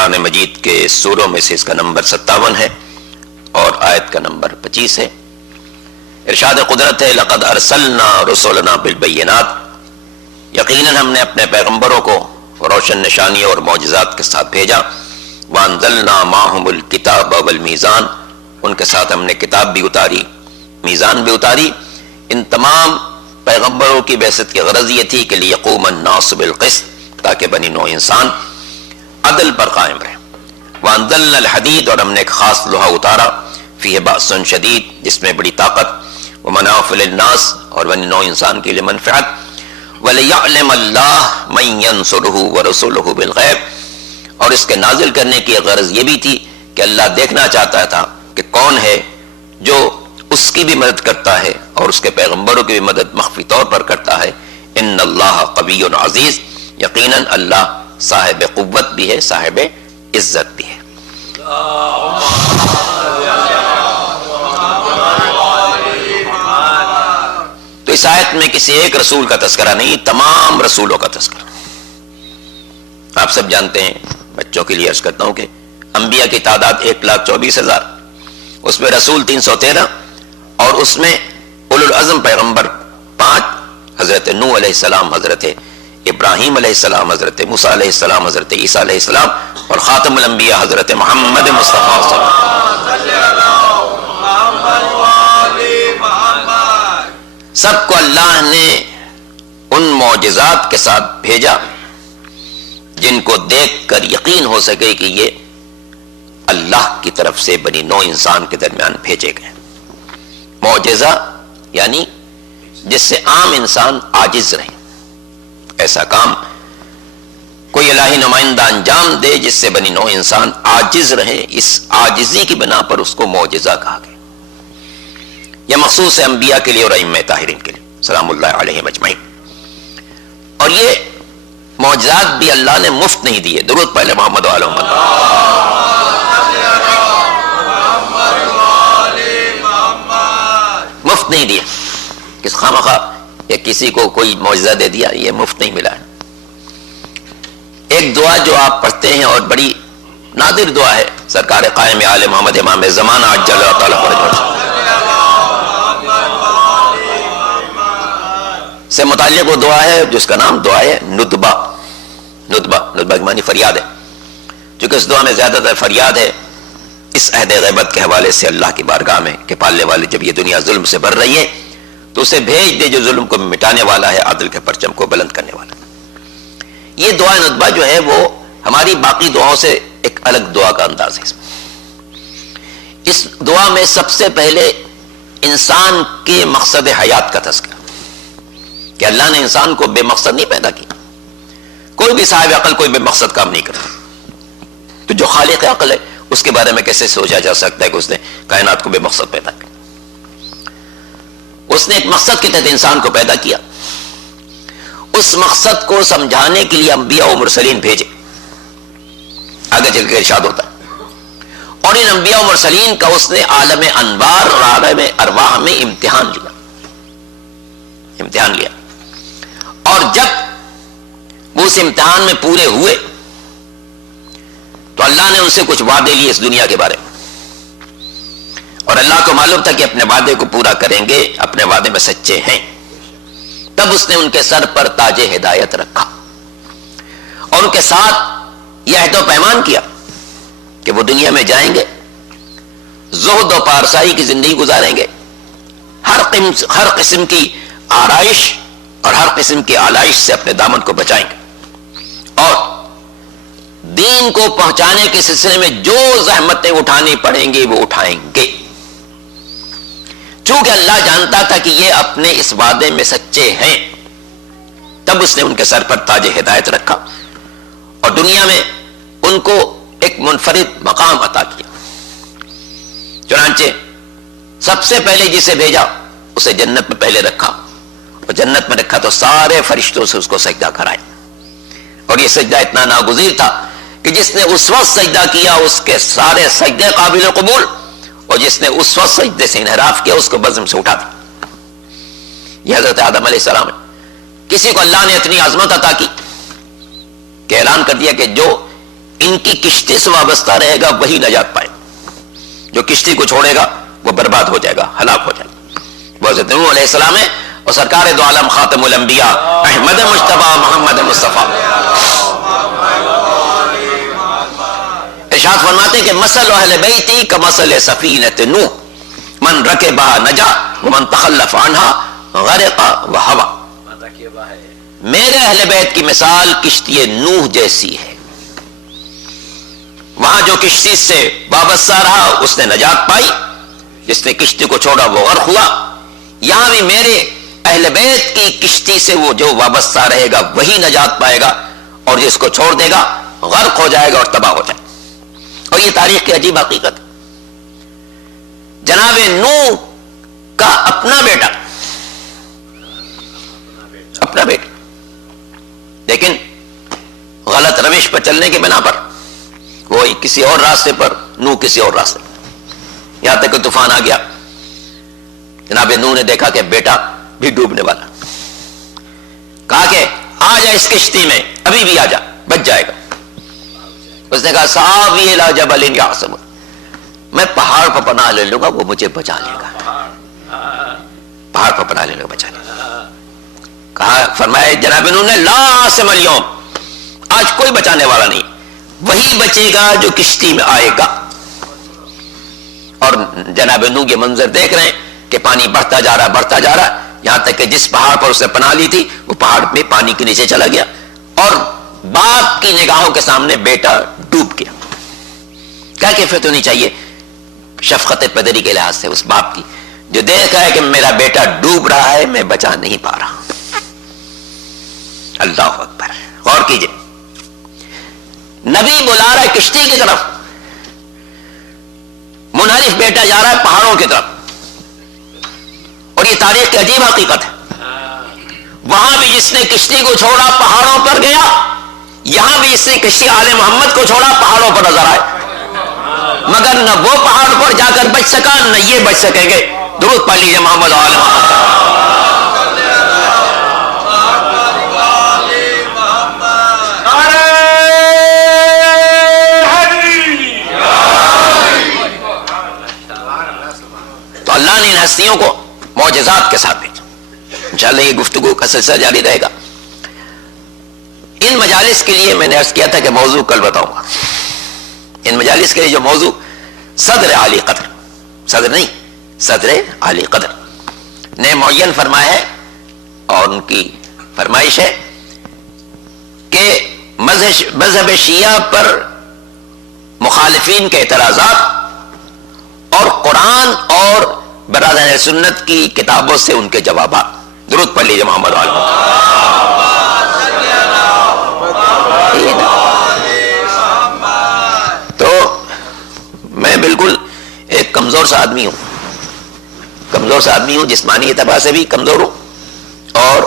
قرآن مجید کے سوروں میں سے اس کا نمبر 57 ہے اور آیت کا نمبر 25 ہے۔ ارشاد قدرت ہے لقد ارسلنا رسولنا بالبینات، یقیناً ہم نے اپنے پیغمبروں کو روشن نشانیوں اور معجزات کے ساتھ بھیجا۔ وانزلنا معهم الکتاب والمیزان، ان کے ساتھ ہم نے کتاب بھی اتاری، میزان بھی اتاری۔ ان تمام پیغمبروں کی بعثت کی غرض یہ تھی کہ لیقوم الناس بالقسط، تاکہ بنی نوع انسان عدل پر قائم رہے۔ وانزلنا الحدید، اور ہم نے ایک خاص لوہا اتارا، فیہ بأس شدید، جس میں بڑی طاقت، ومنافع للناس، اور بنی نوع انسان کے لیے منفعت، وَلِيَعْلَمَ اللَّهُ مَن يَنصُرُهُ وَرَسُولُهُ بِالْغَيْبِ، اور اس کے نازل کرنے کی غرض یہ بھی تھی کہ اللہ دیکھنا چاہتا تھا کہ کون ہے جو اس کی بھی مدد کرتا ہے اور اس کے پیغمبروں کی بھی مدد مخفی طور پر کرتا ہے۔ ان اللہ قوی عزیز، یقیناً اللہ صاحب قوت بھی ہے، صاحب عزت بھی ہے۔ تو اس آیت میں کسی ایک رسول کا تذکرہ نہیں، تمام رسولوں کا تذکرہ۔ آپ سب جانتے ہیں، بچوں کے لیے عرض کرتا ہوں کہ انبیاء کی تعداد 1,24,000، اس میں رسول 313، اور اس میں اولو العزم پیغمبر 5، حضرت نوح علیہ السلام، حضرت ابراہیم علیہ السلام، حضرت موسیٰ علیہ السلام، حضرت عیسیٰ علیہ السلام، اور خاتم الانبیاء حضرت محمد مصطفیٰ صلی اللہ علیہ وسلم۔ سب کو اللہ نے ان معجزات کے ساتھ بھیجا جن کو دیکھ کر یقین ہو سکے کہ یہ اللہ کی طرف سے بنی نوع انسان کے درمیان بھیجے گئے۔ معجزہ یعنی جس سے عام انسان عاجز رہے، ایسا کام کوئی الہی نمائندہ انجام دے جس سے بنی نوع انسان عاجز رہے، اس عاجزی کی بنا پر اس کو معجزہ کہا گیا۔ یہ مخصوص ہے انبیاء کے لیے اور ائمہ طاہرین کے لیے سلام اللہ علیہم اجمعین۔ اور یہ معجزات بھی اللہ نے مفت نہیں دیے، درود پہلے محمد و آل محمد، مفت نہیں دیا کہ خامخواہ یا کسی کو کوئی معجزہ دے دیا، یہ مفت نہیں ملا ہے۔ ایک دعا جو آپ پڑھتے ہیں اور بڑی نادر دعا ہے، سرکار قائم آل محمد امام زمانہ عجل اللہ تعالیٰ فرجہ سے متعلق وہ دعا ہے جس کا نام دعا ہے ندبہ۔ ندبہ کی معنی فریاد ہے، چونکہ اس دعا میں زیادہ تر فریاد ہے اس عہد غیبت کے حوالے سے اللہ کی بارگاہ میں کہ پالنے والے جب یہ دنیا ظلم سے بھر رہی ہے تو اسے بھیج دے جو ظلم کو مٹانے والا ہے، عدل کے پرچم کو بلند کرنے والا۔ یہ دعا ندبہ جو ہے وہ ہماری باقی دعاؤں سے ایک الگ دعا کا انداز ہے۔ اس دعا میں سب سے پہلے انسان کے مقصد حیات کا تذکرہ، کہ اللہ نے انسان کو بے مقصد نہیں پیدا کیا۔ کوئی بھی صاحب عقل کوئی بے مقصد کام نہیں کرتا، تو جو خالق عقل ہے اس کے بارے میں کیسے سوچا جا سکتا ہے کہ اس نے کائنات کو بے مقصد پیدا کیا؟ اس نے ایک مقصد کے تحت انسان کو پیدا کیا، اس مقصد کو سمجھانے کے لیے انبیاء و مرسلین بھیجے، آگے چل کے ارشاد ہوتا ہے۔ اور ان انبیاء و مرسلین کا اس نے عالم انوار اور عالم ارواح میں امتحان لیا، اور جب وہ اس امتحان میں پورے ہوئے تو اللہ نے ان سے کچھ وعدے لیے اس دنیا کے بارے میں، اور اللہ کو معلوم تھا کہ اپنے وعدے کو پورا کریں گے، اپنے وعدے میں سچے ہیں۔ تب اس نے ان کے سر پر تاج ہدایت رکھا اور ان کے ساتھ یہ عہد و پیمان کیا کہ وہ دنیا میں جائیں گے، زہد و پارسائی کی زندگی گزاریں گے، ہر قسم کی آرائش اور ہر قسم کی آلائش سے اپنے دامن کو بچائیں گے، اور دین کو پہنچانے کے سلسلے میں جو زحمتیں اٹھانی پڑیں گی وہ اٹھائیں گے۔ چونکہ اللہ جانتا تھا کہ یہ اپنے اس وعدے میں سچے ہیں، تب اس نے ان کے سر پر تاج ہدایت رکھا اور دنیا میں ان کو ایک منفرد مقام عطا کیا۔ چنانچہ سب سے پہلے جسے بھیجا اسے جنت میں پہلے رکھا، اور جنت میں رکھا تو سارے فرشتوں سے اس کو سجدہ کرایا، اور یہ سجدہ اتنا ناگزیر تھا کہ جس نے اس وقت سجدہ کیا اس کے سارے سجدے قابل قبول، اور جس نے اس وقت سجدے سے انحراف کیا اس کو بزم سے اٹھا دیا۔ یہ حضرت آدم علیہ السلام ہے۔ کسی کو اللہ نے اتنی عظمت عطا کی کہ اعلان کر دیا کہ جو ان کی کشتی سے وابستہ رہے گا وہی نجات پائے. جو کشتی کو چھوڑے گا وہ برباد ہو جائے گا, ہلاک ہو جائے گا. وہ حضرت نوح علیہ السلام ہے اور سرکار دو عالم خاتم الانبیاء احمد مجتبی محمد مصطفیٰ. ارشاد فرماتے ہیں کہ مثل اہل بیتی کمثل سفینۃ نوح من رکبہا نجا ومن تخلف عنہا غرق وہوا. میرے اہل بیت کی مثال کشتی نوح جیسی ہے. وہاں جو کشتی سے وابستہ رہا اس نے نجات پائی, جس نے کشتی کو چھوڑا وہ غرق ہوا. یہاں بھی میرے اہل بیت کی کشتی سے وہ جو وابستہ رہے گا وہی نجات پائے گا, اور جس کو چھوڑ دے گا غرق ہو جائے گا اور تباہ ہو جائے گا. اور یہ تاریخ کی عجیب حقیقت. جناب نوح کا اپنا بیٹا لیکن غلط روش پر چلنے کی بنا پر وہ کسی اور راستے پر, نوح کسی اور راستے پر, یہاں تک کہ طوفان آ گیا. جناب نوح نے دیکھا کہ بیٹا بھی ڈوبنے والا, کہا کہ آ جا اس کشتی میں, ابھی بھی آ جا, بچ جائے گا. اس نے کہا ساوی الی جبل یعصم, میں پہاڑ پر پناہ لے لوں گا, وہ مجھے بچا لے گا. پہاڑ پر پناہ لے لوں گا, بچا لے گا. کہا فرمایا جناب نوح نے لا عاصم اليوم, آج کوئی بچانے والا نہیں, وہی بچے گا جو کشتی میں آئے گا. اور جناب نوح یہ منظر دیکھ رہے ہیں کہ پانی بڑھتا جا رہا, یہاں تک کہ جس پہاڑ پر اس نے پناہ لی تھی وہ پہاڑ میں پانی کے نیچے چلا گیا, اور باپ کی نگاہوں کے سامنے بیٹا ڈوب گیا. کیا کیفیت ہونی چاہیے شفقت پدری کے لحاظ سے اس باپ کی, جو دیکھ رہا ہے کہ میرا بیٹا ڈوب رہا ہے, میں بچا نہیں پا رہا. اللہ اکبر. غور کیجئے, نبی بلا رہا ہے کشتی کی طرف, منحرف بیٹا جا رہا ہے پہاڑوں کی طرف. اور یہ تاریخ کی عجیب حقیقت ہے. وہاں بھی جس نے کشتی کو چھوڑا پہاڑوں پر گیا, یہاں بھی جس نے کشتی آل محمد کو چھوڑا پہاڑوں پر نظر آئے, مگر نہ وہ پہاڑ پر جا کر بچ سکا نہ یہ بچ سکیں گے. درود پڑھ لیجیے محمد آل محمد. تو اللہ نے ان ہستیوں کو معجزات کے ساتھ بھیجا. انشاءاللہ یہ گفتگو کا سلسلہ جاری رہے گا. ان مجالس کے لیے میں نے عرض کیا تھا کہ موضوع کل بتاؤں گا. ان مجالس کے لیے جو موضوع صدر عالی قدر, صدر نہیں صدر عالی قدر نے معین فرمایا ہے, اور ان کی فرمائش ہے کہ مذہب شیعہ پر مخالفین کے اعتراضات اور قرآن اور برادران سنت کی کتابوں سے ان کے جوابات. درود پڑھ لیجیے محمد علیہ. تو میں بالکل ایک کمزور سا آدمی ہوں, جسمانی اعتبار سے بھی کمزور ہوں, اور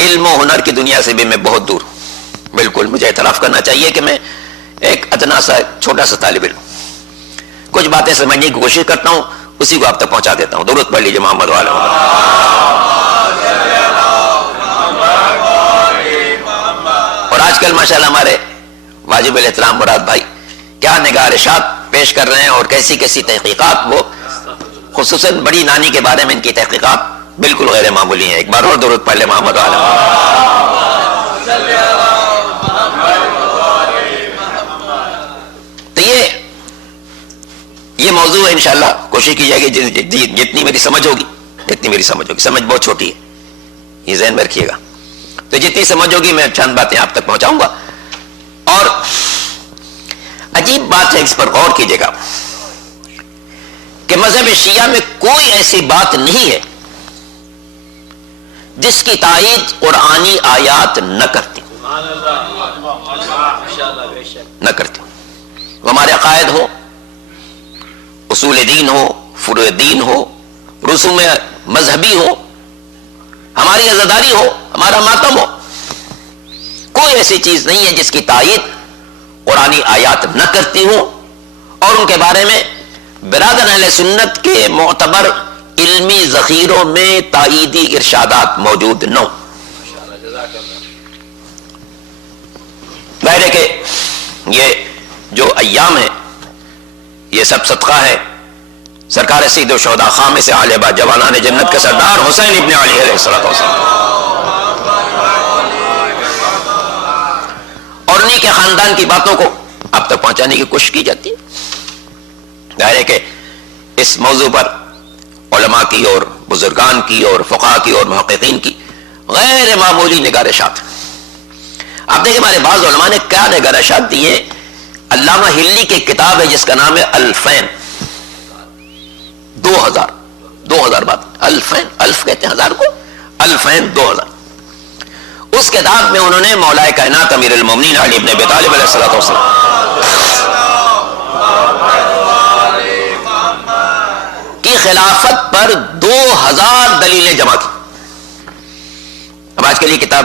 علم و ہنر کی دنیا سے بھی میں بہت دور ہوں. بالکل مجھے اعتراف کرنا چاہیے کہ میں ایک ادنا سا چھوٹا سا طالب علم. کچھ باتیں سمجھنے کی کوشش کرتا ہوں, اسی کو آپ تک پہنچا دیتا ہوں. درود پڑھ لیجیے محمد علیہ. اور آج کل ماشاءاللہ ہمارے واجب الاحترام مراد بھائی کیا نگار ارشاد پیش کر رہے ہیں, اور کیسی کیسی تحقیقات, وہ خصوصاً بڑی نانی کے بارے میں ان کی تحقیقات بالکل غیر معمولی ہیں. ایک بار اور درود پڑھ لیں محمد علیہ. تو یہ موضوع ہے, انشاءاللہ کوشش کی جائے گی جتنی میری سمجھ ہوگی, سمجھ بہت چھوٹی ہے, یہ ذہن میں رکھیے گا. تو جتنی سمجھ ہوگی میں چند باتیں آپ تک پہنچاؤں گا. اور عجیب بات ہے, اس پر غور کیجیے گا کہ مذہب شیعہ میں کوئی ایسی بات نہیں ہے جس کی تائید قرآنی آیات نہ کرتی وہ ہمارے عقائد ہو, اصول دین ہو, فروع دین ہو, رسوم مذہبی ہو, ہماری عزاداری ہو, ہمارا ماتم ہو, کوئی ایسی چیز نہیں ہے جس کی تائید قرآنی آیات نہ کرتی ہوں, اور ان کے بارے میں برادر اہل سنت کے معتبر علمی ذخیروں میں تائیدی ارشادات موجود نہ ہوں. ظاہر ہے کہ یہ جو ایام ہے یہ سب صدقہ ہے سرکار سید الشہداء خامس اہل بیت جوانان جنت کے سردار حسین ابن علی علیہ الصلوۃ والسلام اور انہی کے خاندان کی باتوں کو آپ تک پہنچانے کی کوشش کی جاتی ہے. ظاہر ہے کہ اس موضوع پر علماء کی اور بزرگان کی اور فقہاء کی اور محققین کی غیر معمولی نگارشات. آپ دیکھیں ہمارے بعض علماء نے کیا نگارشات دی ہیں. علامہ ہلی کی کتاب ہے جس کا نام ہے الفین، 2000 بات. الفین، الف کہتے ہیں ہزار کو، الفین 2000. اس کتاب میں انہوں نے مولا کائنات امیر المومنین علی ابن ابی طالب علیہ الصلوۃ والسلام کی خلافت پر 2000 دلیلیں جمع کی. اب آج کے لیے کتاب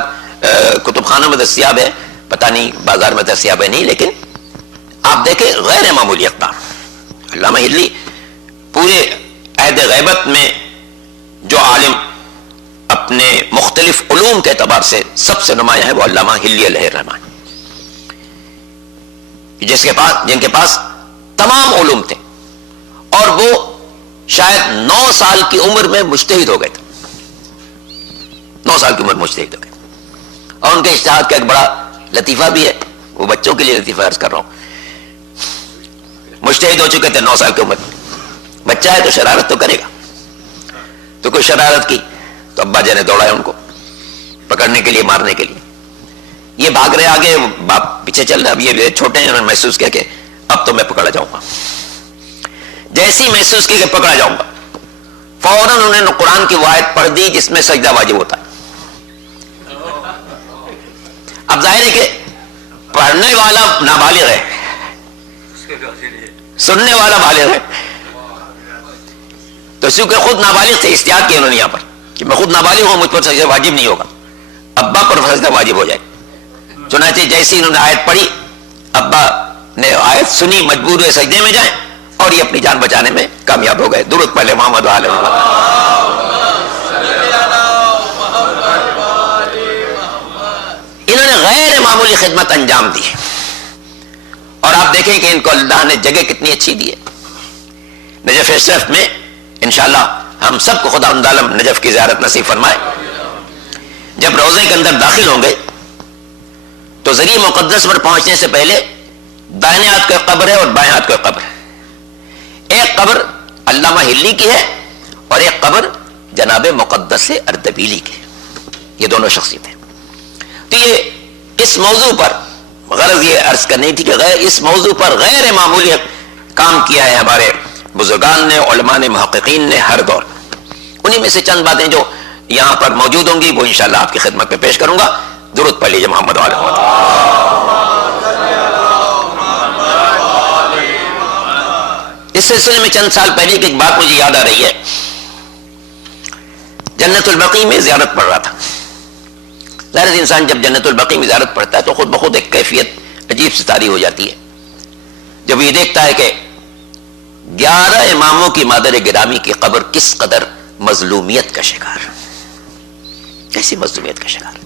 کتب خانوں میں دستیاب ہے، پتہ نہیں بازار میں دستیاب ہے نہیں، لیکن آپ دیکھیں غیر معمولی اقدام. علامہ ہلی پورے عہد غیبت میں جو عالم اپنے مختلف علوم کے اعتبار سے سب سے نمایاں ہے وہ علامہ ہلی علیہ الرحمن، جن کے پاس تمام علوم تھے اور وہ شاید 9 سال کی عمر میں مجتہد ہو گئے تھے. 9 سال کی عمر مجتہد ہو گئے اور ان کے اجتہاد کا ایک بڑا لطیفہ بھی ہے، وہ بچوں کے لیے لطیفہ عرض کر رہا ہوں. مجتہد ہو چکے تھے 9 سال کی عمر میں. بچہ ہے تو شرارت تو کرے گا، تو کوئی شرارت کی تو ابا جی نے دوڑایا ان کو پکڑنے کے لیے، مارنے کے لیے. یہ بھاگ رہے آگے، باپ پیچھے چل رہا. اب یہ چھوٹے ہیں، انہوں نے محسوس کیا کہ اب تو میں پکڑا جاؤں گا. جیسی محسوس کی کہ پکڑا جاؤں گا، فوراً انہوں نے قرآن کی وہ آیت پڑھ دی جس میں سجدہ واجب ہوتا ہے. اب ظاہر ہے کہ پڑھنے والا نابالغ ہے، سننے والا بالغ ہے. تو چونکہ خود نابالغ تھے، احتیاط کیا انہوں نے یہاں پر کہ میں خود نابالغ ہوں، مجھ پر سجدہ واجب نہیں ہوگا، ابا پر سجدہ واجب ہو جائے. چنانچہ جیسی انہوں نے آیت پڑھی، ابا نے آیت سنی، مجبور ہوئے سجدے میں جائیں اور یہ اپنی جان بچانے میں کامیاب ہو گئے. درود پڑھ لے محمد و آل محمد. انہوں نے غیر معمولی خدمت انجام دی اور آپ دیکھیں کہ ان کو اللہ نے جگہ کتنی اچھی دی ہے. نجف اشرف میں انشاءاللہ ہم سب کو خدا عالم نجف کی زیارت نصیب فرمائے. جب روضے کے اندر داخل ہوں گے تو ذریعہ مقدس پر پہنچنے سے پہلے دائنے ہاتھ کو ایک قبر ہے اور بائیں ہاتھ کو ایک قبر ہے. ایک قبر علامہ ہلی کی ہے اور ایک قبر جناب مقدس اردبیلی کی. یہ دونوں شخصیتیں. تو یہ اس موضوع پر غرض یہ عرض کرنی تھی کہ اس موضوع پر غیر معمولی کام کیا ہے ہمارے بزرگان نے، علماء نے، محققین نے ہر دور. انہی میں سے چند باتیں جو یہاں پر موجود ہوں گی وہ انشاءاللہ آپ کی خدمت میں پیش کروں گا. درود پڑھ لیجیے محمد و آل محمد. اس سلسلے میں چند سال پہلے کی ایک بات مجھے یاد آ رہی ہے. جنت البقیع میں زیارت پڑھ رہا تھا. ظاہر انسان جب جنت البقیع میں زیارت پڑھتا ہے تو خود بخود ایک کیفیت عجیب سی طاری ہو جاتی ہے جب یہ دیکھتا ہے کہ 11 اماموں کی مادر گرامی کی قبر کس قدر مظلومیت کا شکار، کیسی مظلومیت کا شکار.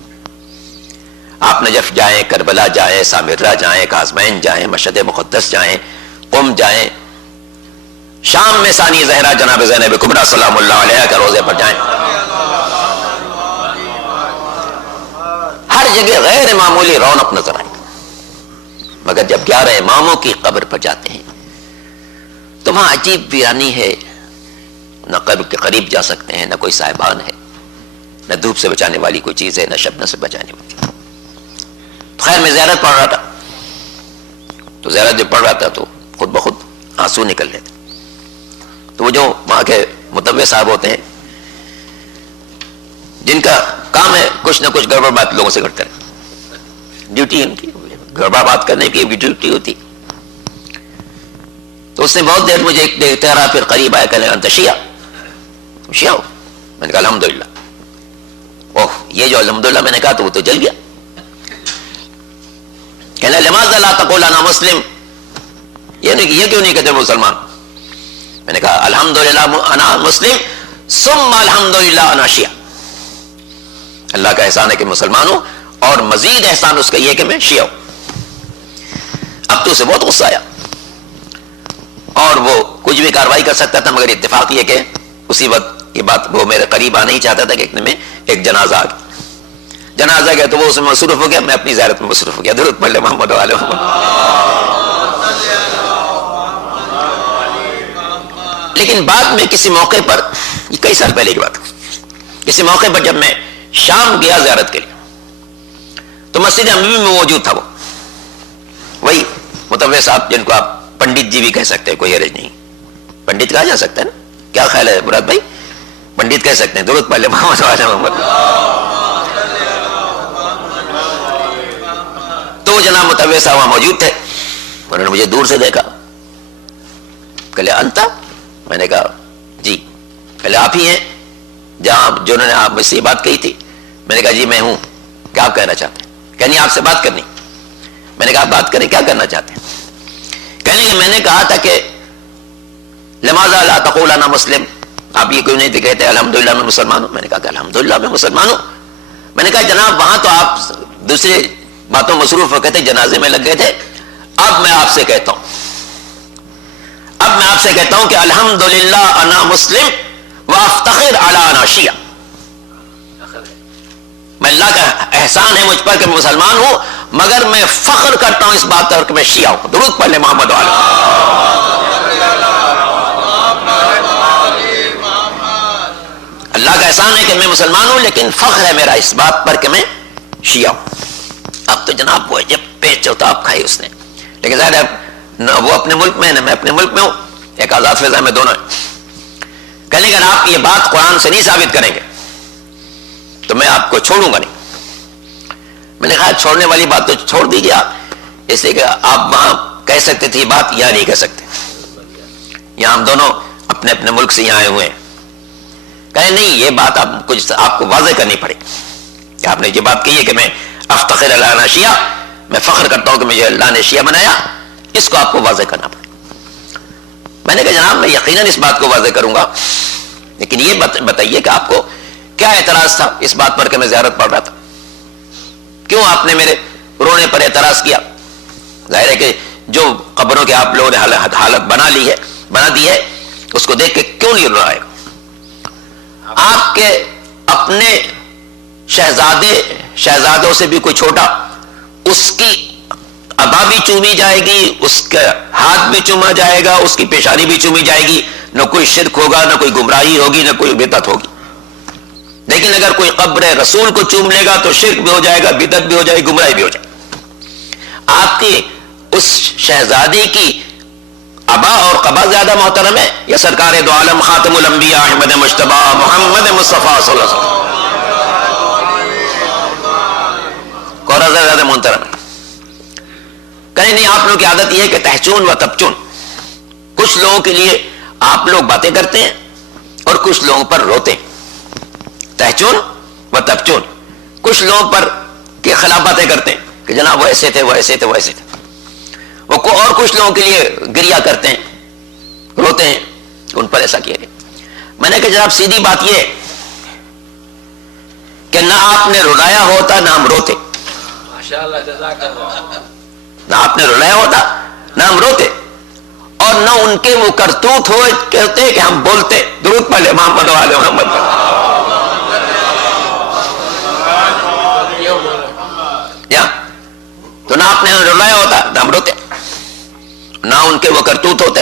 آپ نجف جائیں، کربلا جائیں، سامرہ جائیں، کاظمین جائیں، مشہد مقدس جائیں، قم جائیں، شام میں ثانی زہرا جناب زینب کبریٰ سلام اللہ علیہ کے روضے پر جائیں. ہر جگہ غیر معمولی رونق نظر آئی. مگر جب 11 اماموں کی قبر پر جاتے ہیں تو وہاں عجیب ویرانی ہے. نہ قبر کے قریب جا سکتے ہیں، نہ کوئی صاحبان ہے، نہ دھوپ سے بچانے والی کوئی چیز ہے، نہ شبنم سے بچانے والی. تو خیر میں زیارت پڑھ رہا تھا، تو زیارت جب پڑھ رہا تھا تو خود بخود آنسو نکل رہے تھے. تو وہ جو وہاں کے متوع صاحب ہوتے ہیں جن کا کام ہے کچھ نہ کچھ گڑبڑ بات لوگوں سے کرتے رہے، ڈیوٹی ان کی گڑبڑ بات کرنے کی بھی ڈیوٹی ہوتی. تو اس نے بہت دیر مجھے ایک دیکھتا رہا، پھر قریب آیا، کہنے انت شیعہ، تم شیعہ ہو؟ میں نے کہا الحمدللہ. اوہ یہ جو الحمدللہ میں نے کہا تو وہ تو جل گیا. کہنے لماذا لا تقول انا مسلم، یہ کیوں نہیں کہتے مسلمان؟ میں نے کہا الحمدللہ انا مسلم ثم الحمدللہ انا شیعہ. اللہ کا احسان ہے کہ مسلمان ہوں اور مزید احسان اس کا یہ کہ میں شیعہ ہوں. اب تو اسے بہت غصہ آیا اور وہ کچھ بھی کاروائی کر سکتا تھا، مگر اتفاق یہ کہ اسی وقت یہ بات وہ میرے قریب آنا ہی چاہتا تھا کہ اتنے میں ایک جنازہ آ گیا، جنازہ گیا تو وہ اس میں مصروف ہو گیا، میں اپنی زیارت میں مصروف ہو گیا. درود پڑھ لے محمد و آل محمد. لیکن بعد میں کسی موقع پر، یہ کئی سال پہلے کی بات، کسی موقع پر جب میں شام گیا زیارت کے لیے تو مسجد اموی میں موجود تھا وہ وہی متولی صاحب جن کو آپ پنڈت جی بھی کہہ سکتے ہیں، کوئی حرج نہیں، پنڈت کہا جا سکتا ہے نا، کیا خیال ہے مراد بھائی؟ پنڈت کہہ سکتے ہیں. درود پڑھ لے محمد و آل محمد. تو جناب متولی صاحب وہاں موجود تھے، انہوں نے مجھے دور سے دیکھا، کہلے انتا؟ میں نے کہا جی. کہلے آپ ہی ہیں جہاں جنہوں نے آپ مجھ سے یہ بات کہی تھی؟ میں نے کہا جی میں ہوں. کیا آپ کہنا چاہتے ہیں؟ کہنی آپ سے بات کرنی. میں نے کہا بات کریں، کیا کرنا چاہتے ہیں؟ کہنے کہ میں نے کہا تھا کہ لماذا لا تقول انا مسلم، آپ یہ کیوں نہیں کہتے الحمدللہ میں مسلمان ہوں؟ میں نے کہا کہ الحمدللہ میں مسلمان ہوں. میں نے کہا جناب وہاں تو آپ دوسرے باتوں مصروف ہو گئے تھے، جنازے میں لگ گئے تھے، اب میں آپ سے کہتا ہوں کہ الحمدللہ انا مسلم وافتخر علی انا شیعہ. میں اللہ کا احسان ہے مجھ پر کہ میں مسلمان ہوں، مگر میں فخر کرتا ہوں اس بات پر کہ میں شیعہ ہوں. درود پڑھ لے محمد و آل محمد. اللہ کا احسان ہے کہ میں مسلمان ہوں، لیکن فخر ہے میرا اس بات پر کہ میں شیعہ ہوں. اب تو جناب وہ جب پیچ چوتاب کھائی اس نے، لیکن ظاہر ہے نہ وہ اپنے ملک میں ہے نہ میں اپنے ملک میں ہوں، ایک آزاد فضا میں دونوں ہیں. کہنے کہ آپ یہ بات قرآن سے نہیں ثابت کریں گے تو میں آپ کو چھوڑوں گا نہیں. میں نے کہا چھوڑنے والی بات تو چھوڑ دیجیے آپ، اس لیے کہ آپ وہاں کہہ سکتے تھے یہ بات، یہاں نہیں کہہ سکتے. یہاں ہم دونوں اپنے اپنے ملک سے یہاں آئے ہوئے ہیں. کہے نہیں یہ بات آپ کو واضح کرنی پڑے کہ آپ نے یہ بات کہی ہے کہ میں افتخر علی انا شیعہ، میں فخر کرتا ہوں کہ مجھے اللہ نے شیعہ بنایا، اس کو آپ کو واضح کرنا پڑے. میں نے کہا جناب میں یقیناً اس بات کو واضح کروں گا، لیکن یہ بتائیے کہ آپ کو کیا اعتراض تھا اس بات پر کہ میں زیارت پڑھ رہا تھا؟ کیوں آپ نے میرے رونے پر اعتراض کیا؟ ظاہر ہے کہ جو قبروں کے آپ لوگوں نے حالت بنا دی ہے اس کو دیکھ کے کیوں نہیں رونا آئے گا؟ آپ کے اپنے شہزادوں سے بھی کوئی چھوٹا، اس کی ابا بھی چومی جائے گی، اس کا ہاتھ بھی چوما جائے گا، اس کی پیشانی بھی چومی جائے گی، نہ کوئی شرک ہوگا، نہ کوئی گمراہی ہوگی، نہ کوئی بدعت ہوگی. لیکن اگر کوئی قبر رسول کو چوم لے گا تو شرک بھی ہو جائے گا، بدعت بھی ہو جائے گی، گمراہی بھی ہو جائے گی. آپ کی اس شہزادی کی ابا اور قبا زیادہ محترم ہے یا سرکار دو عالم خاتم الانبیاء احمد مجتبی محمد مصطفیٰ صلی اللہ علیہ وسلم کو زیادہ محترم ہے؟ کہیں نہیں، آپ لوگوں کی عادت یہ ہے کہ تہچون و تبچون، کچھ لوگوں کے لیے آپ لوگ باتیں کرتے ہیں اور کچھ لوگوں پر روتے ہیں. تہچون و تبچون، کچھ لوگوں پر کے خلاف باتیں کرتے ہیں کہ جناب وہ ایسے تھے، وہ ایسے تھے، وہ ایسے تھے. اور کچھ لوگوں کے لیے گریا کرتے ہیں، روتے ہیں ان پر ایسا کیا گیا. میں نے کہا جناب سیدھی بات یہ ہے کہ نہ آپ نے رلایا ہوتا نہ ہم روتے، نہ آپ نے رلایا ہوتا نہ ہم روتے، اور نہ ان کے وہ کرتوت ہوئے کہتے کہ ہم بولتے. درود پڑھ لے محمد و آل محمد. تو نہ آپ نے رلایا ہوتا نہ ہم روتے، نہ ان کے وہ کرتوت ہوتے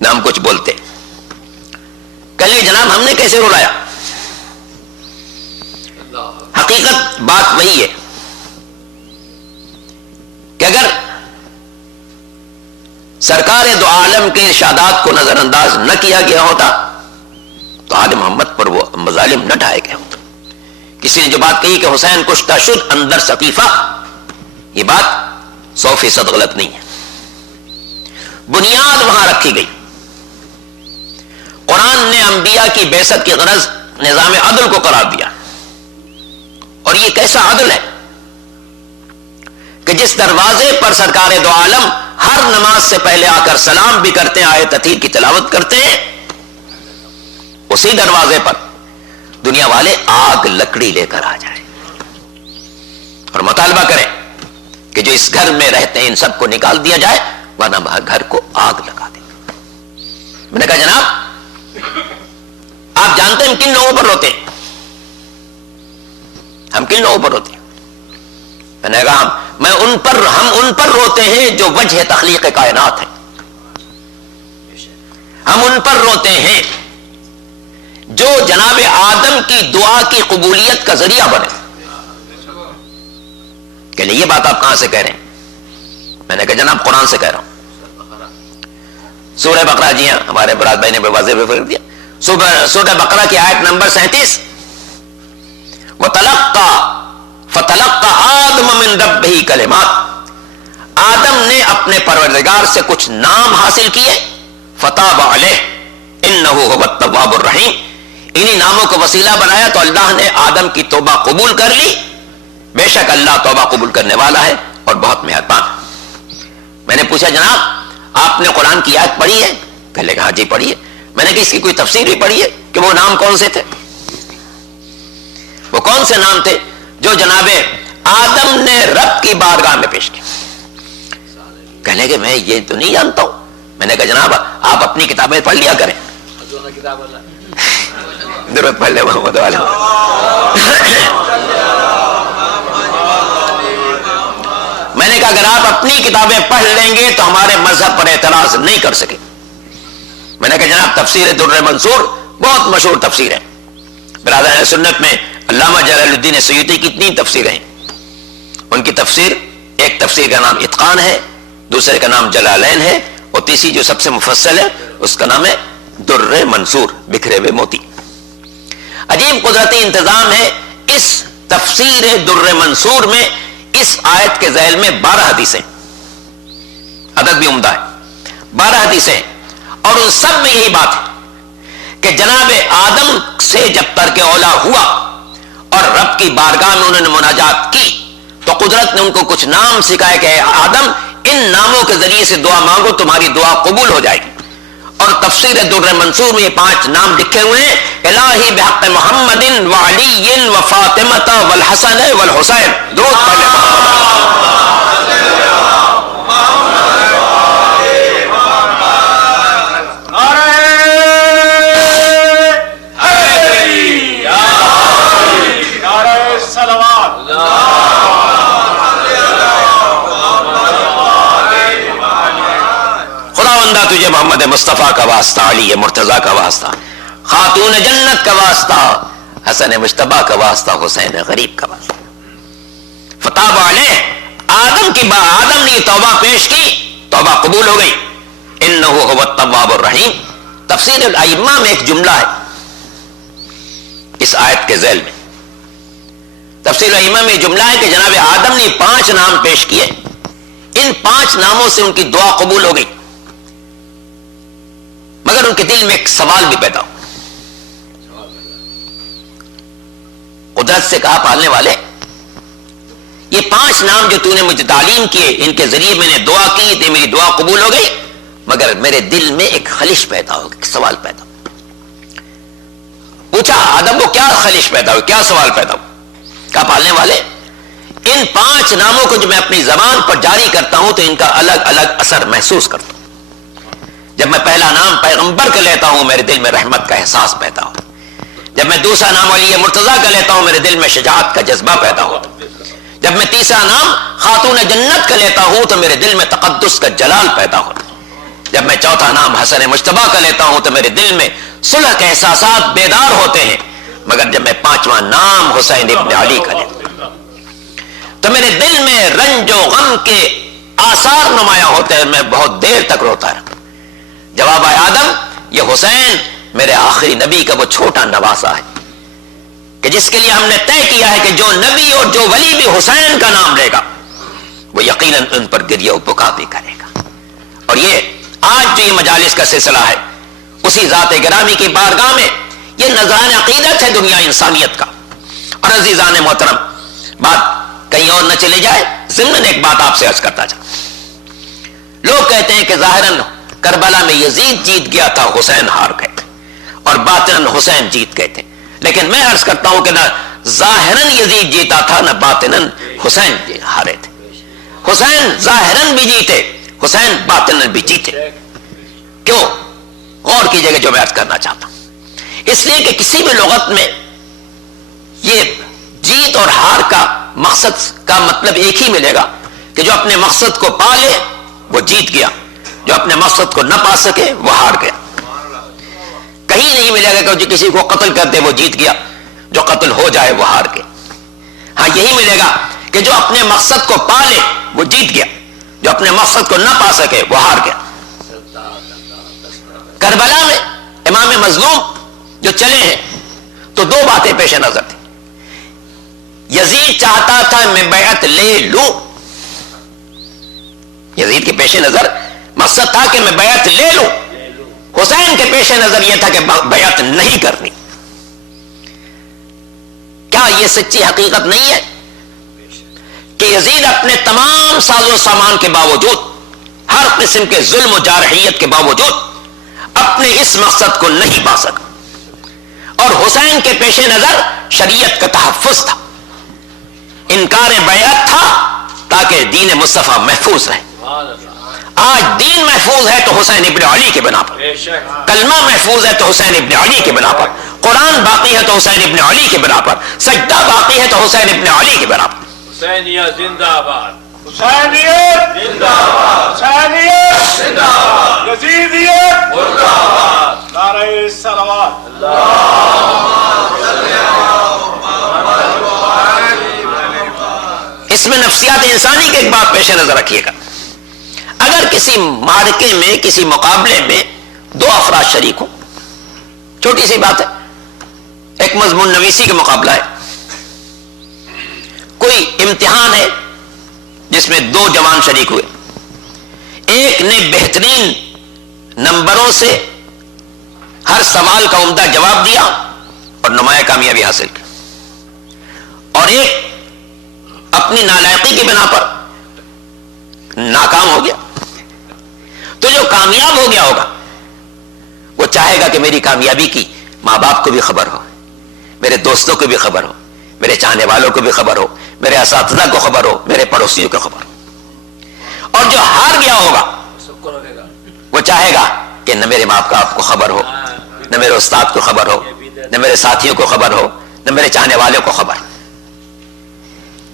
نہ ہم کچھ بولتے. کہلے جناب ہم نے کیسے رلایا؟ حقیقت بات وہی ہے کہ اگر سرکار دو عالم کے ارشادات کو نظر انداز نہ کیا گیا ہوتا تو آل محمد پر وہ مظالم نہ ڈھائے گئے ہوتے. کسی نے جو بات کہی کہ حسین کشتہ شد اندر ثقیفہ، یہ بات 100% غلط نہیں ہے. بنیاد وہاں رکھی گئی. قرآن نے انبیاء کی بعثت کی غرض نظام عدل کو قرار دیا، اور یہ کیسا عدل ہے کہ جس دروازے پر سرکار دو عالم ہر نماز سے پہلے آ کر سلام بھی کرتے ہیں، آیت تطہیر کی تلاوت کرتے ہیں، اسی دروازے پر دنیا والے آگ لکڑی لے کر آ جائیں اور مطالبہ کریں کہ جو اس گھر میں رہتے ہیں ان سب کو نکال دیا جائے ورنہ گھر کو آگ لگا دیں گے۔ میں نے کہا جناب آپ جانتے ہیں ہم کن لوگوں پر روتے ہیں؟ ہم کن لوگوں پر روتے ہیں؟ میں نے کہا ہم ان پر روتے ہیں جو وجہ تخلیق کائنات ہیں، ہم ان پر روتے ہیں جو جناب آدم کی دعا کی قبولیت کا ذریعہ بنے۔ کہ یہ بات آپ کہاں سے کہہ رہے ہیں؟ میں نے کہا جناب قرآن سے کہہ رہا ہوں، سورہ بقرہ، جی ہاں ہمارے براد بھائی نے واضح کر دیا، سورہ بقرہ کی آیت نمبر 37، فتلقى آدم من ربه کلمات، آدم نے اپنے پروردگار سے کچھ نام حاصل کیے، فتاب علیہ انہ هو التواب الرحیم، انہی ناموں کو وسیلہ بنایا تو اللہ نے آدم کی توبہ قبول کر لی، بے شک اللہ توبہ قبول کرنے والا ہے اور بہت مہربان۔ میں نے پوچھا جناب آپ نے قرآن کی آیت پڑھی ہے؟ کہنے لگا ہاں جی پڑھی ہے۔ میں نے کہا اس کی کوئی تفسیر بھی پڑھی ہے کہ وہ نام کون سے تھے؟ وہ کون سے نام تھے جو جناب آدم نے رب کی بارگاہ میں پیش کیے؟ کہنے کہ میں یہ تو نہیں جانتا ہوں۔ میں نے کہا جناب آپ اپنی کتابیں پڑھ لیا کریں، ضرورت پڑھ لے محمد والا۔ میں نے کہا اگر آپ اپنی کتابیں پڑھ لیں گے تو ہمارے مذہب پر اعتراض نہیں کر سکے۔ میں نے کہا جناب تفسیر در منصور بہت مشہور تفسیر ہے، برادران سنت میں علامہ جلال الدین سیوطی کی اتنی تفسیریں ہیں، ان کی تفسیر، ایک تفسیر کا نام اتقان ہے، دوسرے کا نام جلالین ہے، اور تیسری جو سب سے مفصل ہے اس کا نام ہے در منصور، بکھرے ہوئے موتی۔ عجیب قدرتی انتظام ہے اس تفسیر در منصور میں، اس آیت کے ذیل میں 12 حدیثیں، عدد بھی عمدہ ہے، 12 حدیثیں، اور ان سب میں یہی بات ہے کہ جناب آدم سے جب ترک اولا ہوا اور رب کی بارگاہ میں انہوں نے مناجات کی تو قدرت نے ان کو کچھ نام سکھائے کہ اے آدم ان ناموں کے ذریعے سے دعا مانگو تمہاری دعا قبول ہو جائے گی۔ اور تفسیر در منصور میں یہ 5 نام لکھے ہوئے ہیں، الہی بحق محمد وعلی وفاطمہ والحسن والحسین، درود پڑھ لیں۔ تجھے محمد مصطفیٰ کا واسطہ، علی مرتضیٰ کا واسطہ، خاتون جنت کا واسطہ، حسن مجتبیٰ کا واسطہ، حسین غریب کا واسطہ۔ فتاب علیہ، آدم نے توبہ پیش کی، توبہ قبول ہو گئی۔ انہ هو التواب الرحیم۔ تفسیر الائمہ میں ایک جملہ ہے اس آیت کے ذیل میں، تفسیر الائمہ میں جملہ ہے کہ جناب آدم نے 5 نام پیش کیے، ان 5 ناموں سے ان کی دعا قبول ہو گئی، مگر ان کے دل میں ایک سوال بھی پیدا ہو۔ قدرت سے کہا پالنے والے یہ 5 نام جو تو نے مجھے تعلیم کیے، ان کے ذریعے میں نے دعا کی تو میری دعا قبول ہو گئی، مگر میرے دل میں ایک خلش پیدا ہو، ایک سوال پیدا ہو۔ پوچھا آدم کو کیا خلش پیدا ہو، کیا سوال پیدا ہو؟ کہا پالنے والے ان 5 ناموں کو جو میں اپنی زبان پر جاری کرتا ہوں تو ان کا الگ الگ اثر محسوس کرتا ہوں۔ جب میں پہلا نام پیغمبر کا لیتا ہوں میرے دل میں رحمت کا احساس پیدا ہو، جب میں دوسرا نام علی مرتضیٰ کا لیتا ہوں میرے دل میں شجاعت کا جذبہ پیدا ہو، جب میں تیسرا نام خاتون جنت کا لیتا ہوں تو میرے دل میں تقدس کا جلال پیدا ہوتا ہے، جب میں چوتھا نام حسن مجتبیٰ کا لیتا ہوں تو میرے دل میں صلح کے احساسات بیدار ہوتے ہیں، مگر جب میں 5واں نام حسین ابن علی کا لیتا ہوں تو میرے دل میں رنج و غم کے آثار نمایاں ہوتے ہیں، میں بہت دیر تک روتا رہتا۔ جواب آیا آدم یہ حسین میرے آخری نبی کا وہ چھوٹا نواسا ہے کہ جس کے لیے ہم نے طے کیا ہے کہ جو نبی اور جو ولی بھی حسین کا نام لے گا وہ یقیناً ان پر گریہ و بکا بھی کرے گا۔ اور یہ آج جو یہ مجالس کا سلسلہ ہے اسی ذات گرامی کی بارگاہ میں یہ نذران عقیدت ہے دنیا انسانیت کا۔ اور عزیزان محترم بات کہیں اور نہ چلے جائے، ضمن ایک بات آپ سے عرض کرتا جا، لوگ کہتے ہیں کہ ظاہراً کربلا میں یزید جیت گیا تھا، حسین ہار گئے تھے، اور باطناً حسین جیت گئے تھے، لیکن میں عرض کرتا ہوں کہ نہ ظاہراً یزید جیتا تھا نہ باطناً حسین ہارے تھے۔ حسین ظاہراً بھی جیتے، حسین باطناً بھی جیتے. کیوں؟ غور کیجئے گا جو میں عرض کرنا چاہتا ہوں. اس لیے کہ کسی بھی لغت میں یہ جیت اور ہار کا مقصد کا مطلب ایک ہی ملے گا کہ جو اپنے مقصد کو پا لے وہ جیت گیا، جو اپنے مقصد کو نہ پا سکے وہ ہار گیا. کہیں نہیں ملے گا کہ جو کسی کو قتل کر دے وہ جیت گیا، جو قتل ہو جائے وہ ہار گیا. ہاں یہی ملے گا کہ جو اپنے مقصد کو پا لے وہ جیت گیا، جو اپنے مقصد کو نہ پا سکے وہ ہار گیا. کربلا میں امام مظلوم جو چلے ہیں تو دو باتیں پیش نظر تھیں. یزید چاہتا تھا میں بیعت لے لوں، یزید کے پیش نظر مقصد تھا کہ میں بیعت لے لوں. حسین کے پیش نظر یہ تھا کہ بیعت نہیں کرنی. کیا یہ سچی حقیقت نہیں ہے کہ یزید اپنے تمام ساز و سامان کے باوجود، ہر قسم کے ظلم و جارحیت کے باوجود اپنے اس مقصد کو نہیں پا سکا، اور حسین کے پیش نظر شریعت کا تحفظ تھا، انکار بیعت تھا تاکہ دین مصطفیٰ محفوظ رہے. آج دین محفوظ ہے تو حسین ابن علی کے بنا پر، کلمہ محفوظ ہے تو حسین ابن علی کے بنا پر، قرآن باقی ہے تو حسین ابن علی کے بنا پر، سجدہ باقی ہے تو حسین ابن علی کے بنا پر. حسینیت زندہ آباد، حسینیت زندہ آباد، حسینیت زندہ آباد، یزیدیت مردہ آباد. نعرہ صلوات. اس میں نفسیات انسانی کے ایک بات پیش نظر رکھیے گا. اگر کسی معرکے میں، کسی مقابلے میں دو افراد شریک ہوں، چھوٹی سی بات ہے، ایک مضمون نویسی کا مقابلہ ہے، کوئی امتحان ہے جس میں دو جوان شریک ہوئے، ایک نے بہترین نمبروں سے ہر سوال کا عمدہ جواب دیا اور نمایاں کامیابی حاصل کی، اور ایک اپنی نالائقی کی بنا پر ناکام ہو گیا. تو جو کامیاب ہو گیا ہوگا وہ چاہے گا کہ میری کامیابی کی ماں باپ کو بھی خبر ہو، میرے دوستوں کو بھی خبر ہو، میرے چاہنے والوں کو بھی خبر ہو، میرے اساتذہ کو خبر ہو، میرے پڑوسیوں کو خبر ہو. اور جو ہار گیا ہوگا وہ چاہے گا کہ نہ میرے ماں باپ کو خبر ہو، نہ میرے استاد کو خبر ہو، نہ میرے ساتھیوں کو خبر ہو، نہ میرے چاہنے والوں کو خبر.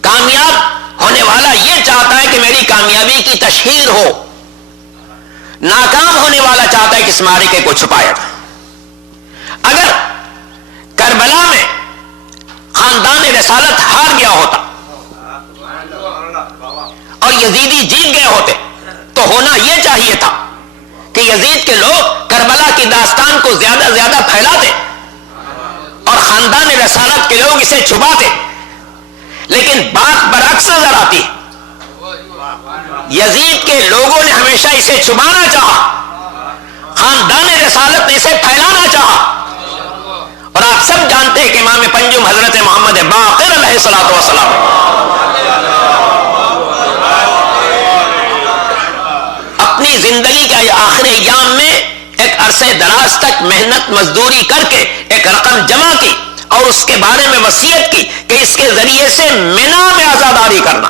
کامیاب ہونے والا یہ چاہتا ہے کہ میری کامیابی کی تشہیر ہو، ناکام ہونے والا چاہتا ہے کہ اس معرکے کو چھپایا جائے. اگر کربلا میں خاندان رسالت ہار گیا ہوتا اور یزیدی جیت گئے ہوتے تو ہونا یہ چاہیے تھا کہ یزید کے لوگ کربلا کی داستان کو زیادہ زیادہ پھیلاتے اور خاندان رسالت کے لوگ اسے چھپاتے. لیکن بات برعکس نظر آتی ہے، یزید کے لوگوں نے ہمیشہ اسے چھپانا چاہا، خاندان رسالت نے اسے پھیلانا چاہا. اور آپ سب جانتے ہیں کہ امام پنجم حضرت محمد باقر علیہ الصلوۃ والسلام اپنی زندگی کے آخری ایام میں ایک عرصے دراز تک محنت مزدوری کر کے ایک رقم جمع کی اور اس کے بارے میں وصیت کی کہ اس کے ذریعے سے مینا میں آزاداری کرنا،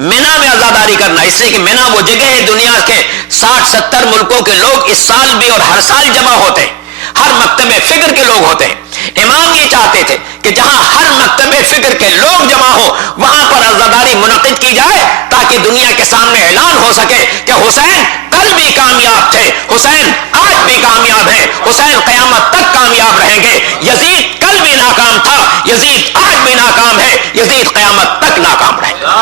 مینا میں آزاداری کرنا. اس لیے کہ مینا وہ جگہ ہے، دنیا کے 60-70 ملکوں کے لوگ اس سال بھی اور ہر سال جمع ہوتے ہیں، ہر مکتب فکر کے لوگ ہوتے ہیں. امام یہ چاہتے تھے کہ جہاں ہر مکتب فکر کے لوگ جمع ہو وہاں پر عزاداری منعقد کی جائے تاکہ دنیا کے سامنے اعلان ہو سکے کہ حسین کل بھی کامیاب تھے، حسین آج بھی کامیاب ہیں، حسین قیامت تک کامیاب رہیں گے. یزید کل بھی ناکام تھا، یزید آج بھی ناکام ہے، یزید قیامت تک ناکام رہے گا.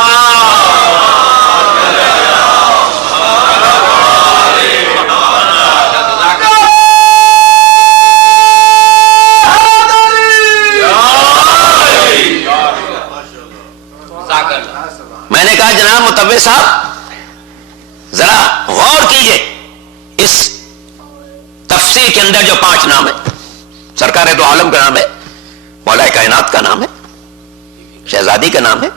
میں نے کہا جناب متوع صاحب ذرا غور کیجئے اس تفسیر کے اندر جو 5 نام ہے، سرکار دو عالم کا نام ہے، مولا کائنات کا نام ہے، شہزادی کا نام ہے،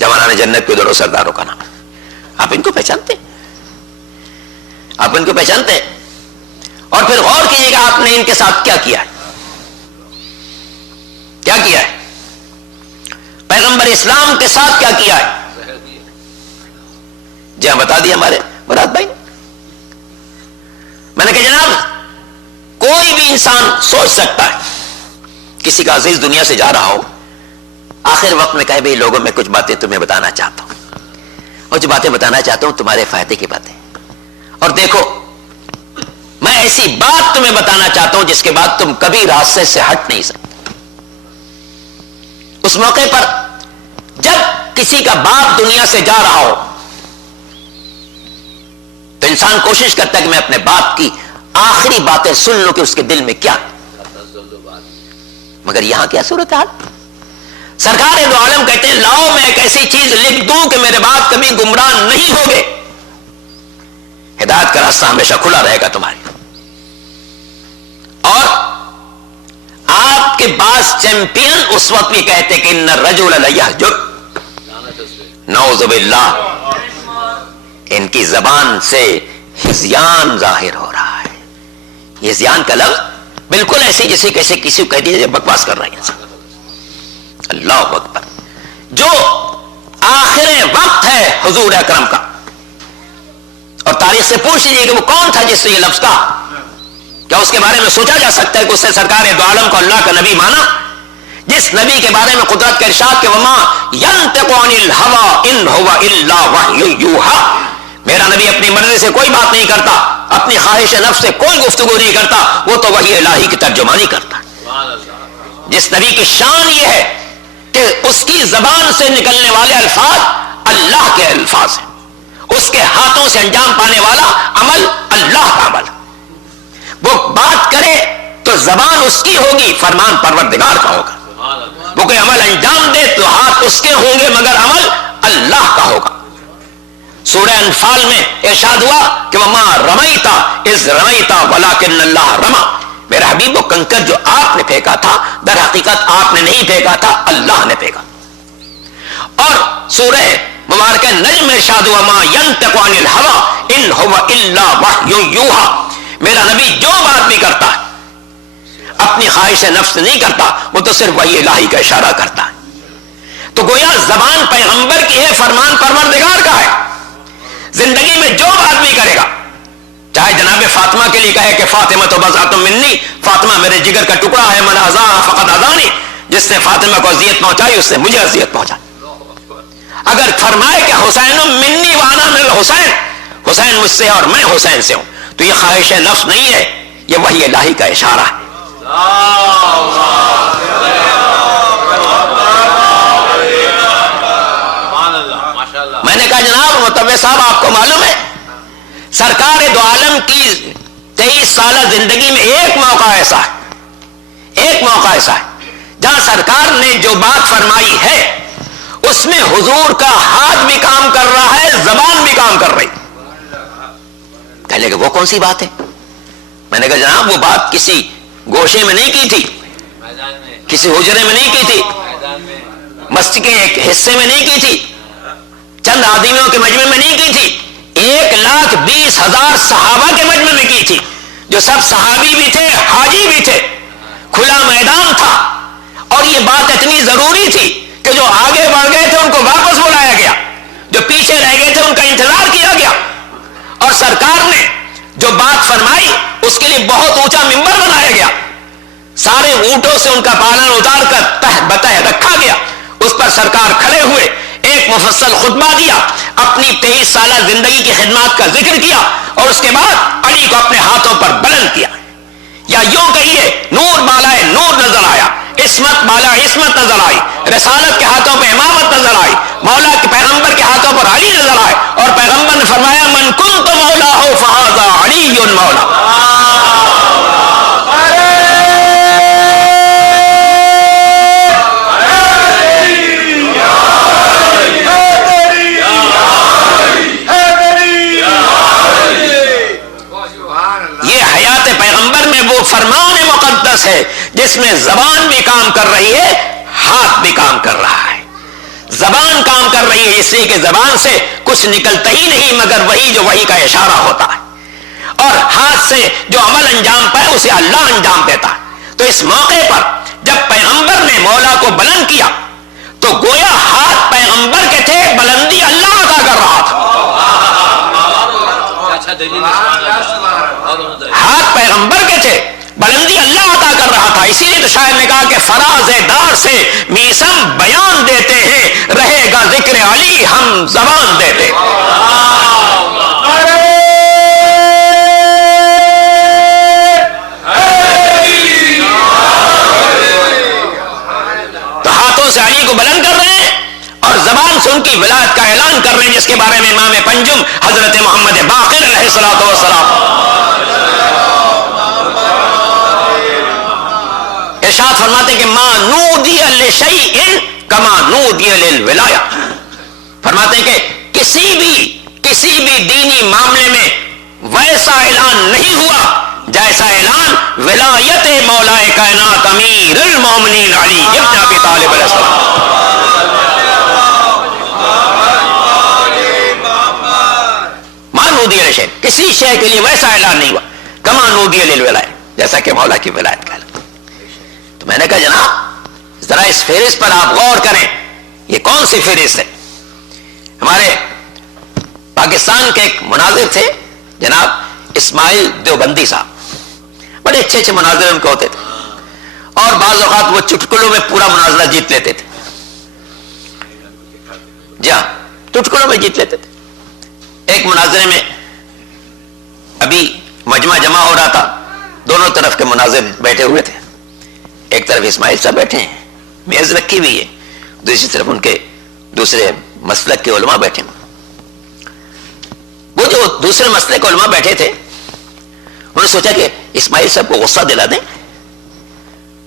جوانان جنت کے دونوں سرداروں کا نام ہے. آپ ان کو پہچانتے ہیں؟ آپ ان کو پہچانتے ہیں؟ اور پھر غور کیجئے گا آپ نے ان کے ساتھ کیا کیا ہے. کیا کیا ہے؟ پیغمبر اسلام کے ساتھ کیا کیا ہے؟ جی ہاں بتا دیا ہمارے مراد بھائی نے. میں نے کہا جناب کوئی بھی انسان سوچ سکتا ہے کسی کا عزیز دنیا سے جا رہا ہو, آخر وقت میں کہے بھئی لوگوں میں کچھ باتیں تمہیں بتانا چاہتا ہوں, اور جو باتیں بتانا چاہتا ہوں تمہارے فائدے کی باتیں, اور دیکھو میں ایسی بات تمہیں بتانا چاہتا ہوں جس کے بعد تم کبھی راستے سے ہٹ نہیں سکتے. اس موقع پر جب کسی کا باپ دنیا سے جا رہا ہو تو انسان کوشش کرتا ہے کہ میں اپنے باپ کی آخری باتیں سن لوں کہ اس کے دل میں کیا, مگر یہاں کیا صورتحال. سرکار دو عالم کہتے ہیں لاؤ میں ایک ایسی چیز لکھ دوں کہ میرے بعد کبھی گمراہ نہیں ہوگے, ہدایت کا راستہ ہمیشہ کھلا رہے گا تمہارے. اور آپ کے پاس چیمپئن اس وقت بھی کہتے کہ ان الرجل لیہجر, نعوذ باللہ, ان کی زبان سے ہذیان ظاہر ہو رہا ہے. یہ ہذیان کا لفظ بالکل ایسے جیسے کیسے کسی کو کہہ دیجیے بکواس کر رہے ہیں. اللہ اکبر. جو آخر وقت ہے حضور اکرم کا, اور تاریخ سے پوچھ لیجیے کہ وہ کون تھا جس سے یہ لفظ کہا. کیا اس کے بارے میں سوچا جا سکتا ہے کہ اس نے سرکار دو عالم کو اللہ کا نبی مانا, جس نبی کے بارے میں قدرت کا ارشاد کہ وما ینطق عن الہوی ان هو الا وحی یوحی, میرا نبی اپنی مرضی سے کوئی بات نہیں کرتا, اپنی خواہش نفس سے کوئی گفتگو نہیں کرتا, وہ تو وحی الہی کی ترجمانی کرتا ہے. جس نبی کی شان یہ ہے کہ اس کی زبان سے نکلنے والے الفاظ اللہ کے الفاظ ہیں, اس کے ہاتھوں سے انجام پانے والا عمل اللہ کا عمل. وہ بات کرے تو زبان اس کی ہوگی, فرمان پروردگار کا ہوگا. وہ کوئی عمل انجام دے تو ہاتھ اس کے ہوں گے مگر عمل اللہ کا ہوگا. سورہ انفال میں ارشاد ہوا کہ وما رمیتا اذ رمیتا ولکن اللہ رما, میرا حبیب وہ کنکر جو آپ نے پھینکا تھا در حقیقت آپ نے نہیں پھینکا تھا, اللہ نے پھینکا. اور سورہ مبارکہ نجم میں ارشاد ہوا ما ینطق عن الہوی ان هو الا وحی یوحی, میرا نبی جو بات بھی کرتا ہے اپنی خواہش نفس نہیں کرتا, وہ تو صرف وحی الہی کا اشارہ کرتا ہے. تو گویا زبان پیغمبر کی ہے, فرمان پروردگار کا ہے. زندگی میں جو بات بھی کرے گا, چاہے جناب فاطمہ کے لیے کہے کہ فاطمہ تو بضعۃ منی, فاطمہ میرے جگر کا ٹکڑا ہے, من اذاها فقد اذانی, جس نے فاطمہ کو اذیت پہنچائی اس نے مجھے اذیت پہنچائی. اگر فرمائے کہ حسین منی وانا من الحسین, حسین مجھ سے اور میں حسین سے ہوں, تو یہ خواہش نفس نہیں ہے, یہ وحی الہی کا اشارہ ہے. میں نے کہا جناب متوع صاحب آپ کو معلوم ہے سرکار دو عالم کی 23 سالہ زندگی میں ایک موقع ایسا ہے جہاں سرکار نے جو بات فرمائی ہے اس میں حضور کا ہاتھ بھی کام کر رہا ہے, زبان بھی کام کر رہی. کہنے کہ وہ کون سی بات ہے؟ میں نے کہا جناب وہ بات کسی گوشے میں نہیں کی تھی, کسی حجرے میں نہیں کی تھی, مسجد کے ایک حصے میں نہیں کی تھی, چند آدمیوں کے مجمع میں نہیں کی تھی, 1,20,000 صحابہ کے مجمع میں کی تھی, جو سب صحابی بھی تھے, حاجی بھی تھے, کھلا میدان تھا. اور یہ بات اتنی ضروری تھی کہ جو آگے بڑھ گئے تھے ان کو واپس بلایا گیا, جو پیچھے رہ گئے تھے ان کا انتظار کیا گیا. اور سرکار نے جو بات فرمائی اس کے لیے بہت اونچا ممبر بنایا گیا, سارے اونٹوں سے ان کا پالن اتار کر تہ بتہ رکھا گیا, اس پر سرکار کھڑے ہوئے, ایک مفصل خطبہ دیا, اپنی 23 سالہ زندگی کی خدمات کا ذکر کیا, اور اس کے بعد علی کو اپنے ہاتھوں پر بلند کیا. یا یوں کہیے نور بالائے نور نظر آیا, عصمت بالا عصمت نظر آئی, رسالت کے ہاتھوں پہ امامت نظر آئی, مولا کے پیغمبر کے ہاتھوں پر علی نظر آئے, اور پیغمبر نے فرمایا من کنت مولا ہو فہذا علی مولا. یہ حیات پیغمبر میں وہ فرمان مقدس ہے جس میں زبان بھی کام کر رہی ہے, ہاتھ بھی کام کر رہا ہے. زبان کام کر رہی ہے اس لیے کہ زبان سے کچھ نکلتا ہی نہیں مگر وہی جو وہی کا اشارہ ہوتا ہے, اور ہاتھ سے جو عمل انجام پائے اسے اللہ انجام دیتا ہے. تو اس موقع پر جب پیغمبر نے مولا کو بلند کیا تو گویا ہاتھ پیغمبر کے تھے, بلندی اللہ عطا کر رہا تھا. ہاتھ پیغمبر کے تھے، بلندی اللہ عطا کر رہا تھا، اسی لیے تو شاعر نے کہا کہ فراز دار سے میسم بیان دیتے ہیں، رہے گا ذکر علی ہم زبان دیتے۔ تو ہاتھوں سے علی کو بلند کر رہے ہیں اور زبان سے ان کی ولایت کا اعلان کر رہے ہیں، جس کے بارے میں امام پنجم حضرت محمد باقر علیہ الصلوۃ والسلام ارشاد فرماتے کہ ما نودی لشیء کما نودی للولایہ، فرماتے ہیں کہ کسی بھی دینی معاملے میں ویسا اعلان نہیں ہوا جیسا اعلان ولایت مولا کائنات امیر المومنین علی ابن ابی طالب علیہ السلام۔ ما نودی لشیء، کسی شے کے لیے ویسا اعلان نہیں ہوا کما نودی للولایہ، جیسا کہ مولا کی ولایت کا اعلان۔ تو میں نے کہا جناب ذرا اس فہرست پر آپ غور کریں، یہ کون سی فہرست ہے؟ ہمارے پاکستان کے ایک مناظر تھے جناب اسماعیل دیوبندی صاحب، بڑے اچھے اچھے مناظر ان کو ہوتے تھے، اور بعض اوقات وہ چٹکلوں میں پورا مناظرہ جیت لیتے تھے، جی ہاں چٹکلوں میں جیت لیتے تھے۔ ایک مناظرے میں ابھی مجمع جمع ہو رہا تھا، دونوں طرف کے مناظر بیٹھے ہوئے تھے، ایک طرف اسماعیل صاحب بیٹھے ہیں، میز رکھی ہوئی ہے، دوسری طرف ان کے دوسرے مسلک کے علماء بیٹھے ہیں۔ وہ جو دوسرے مسلک کے علماء بیٹھے تھے انہوں نے سوچا کہ اسماعیل صاحب کو غصہ دلا دیں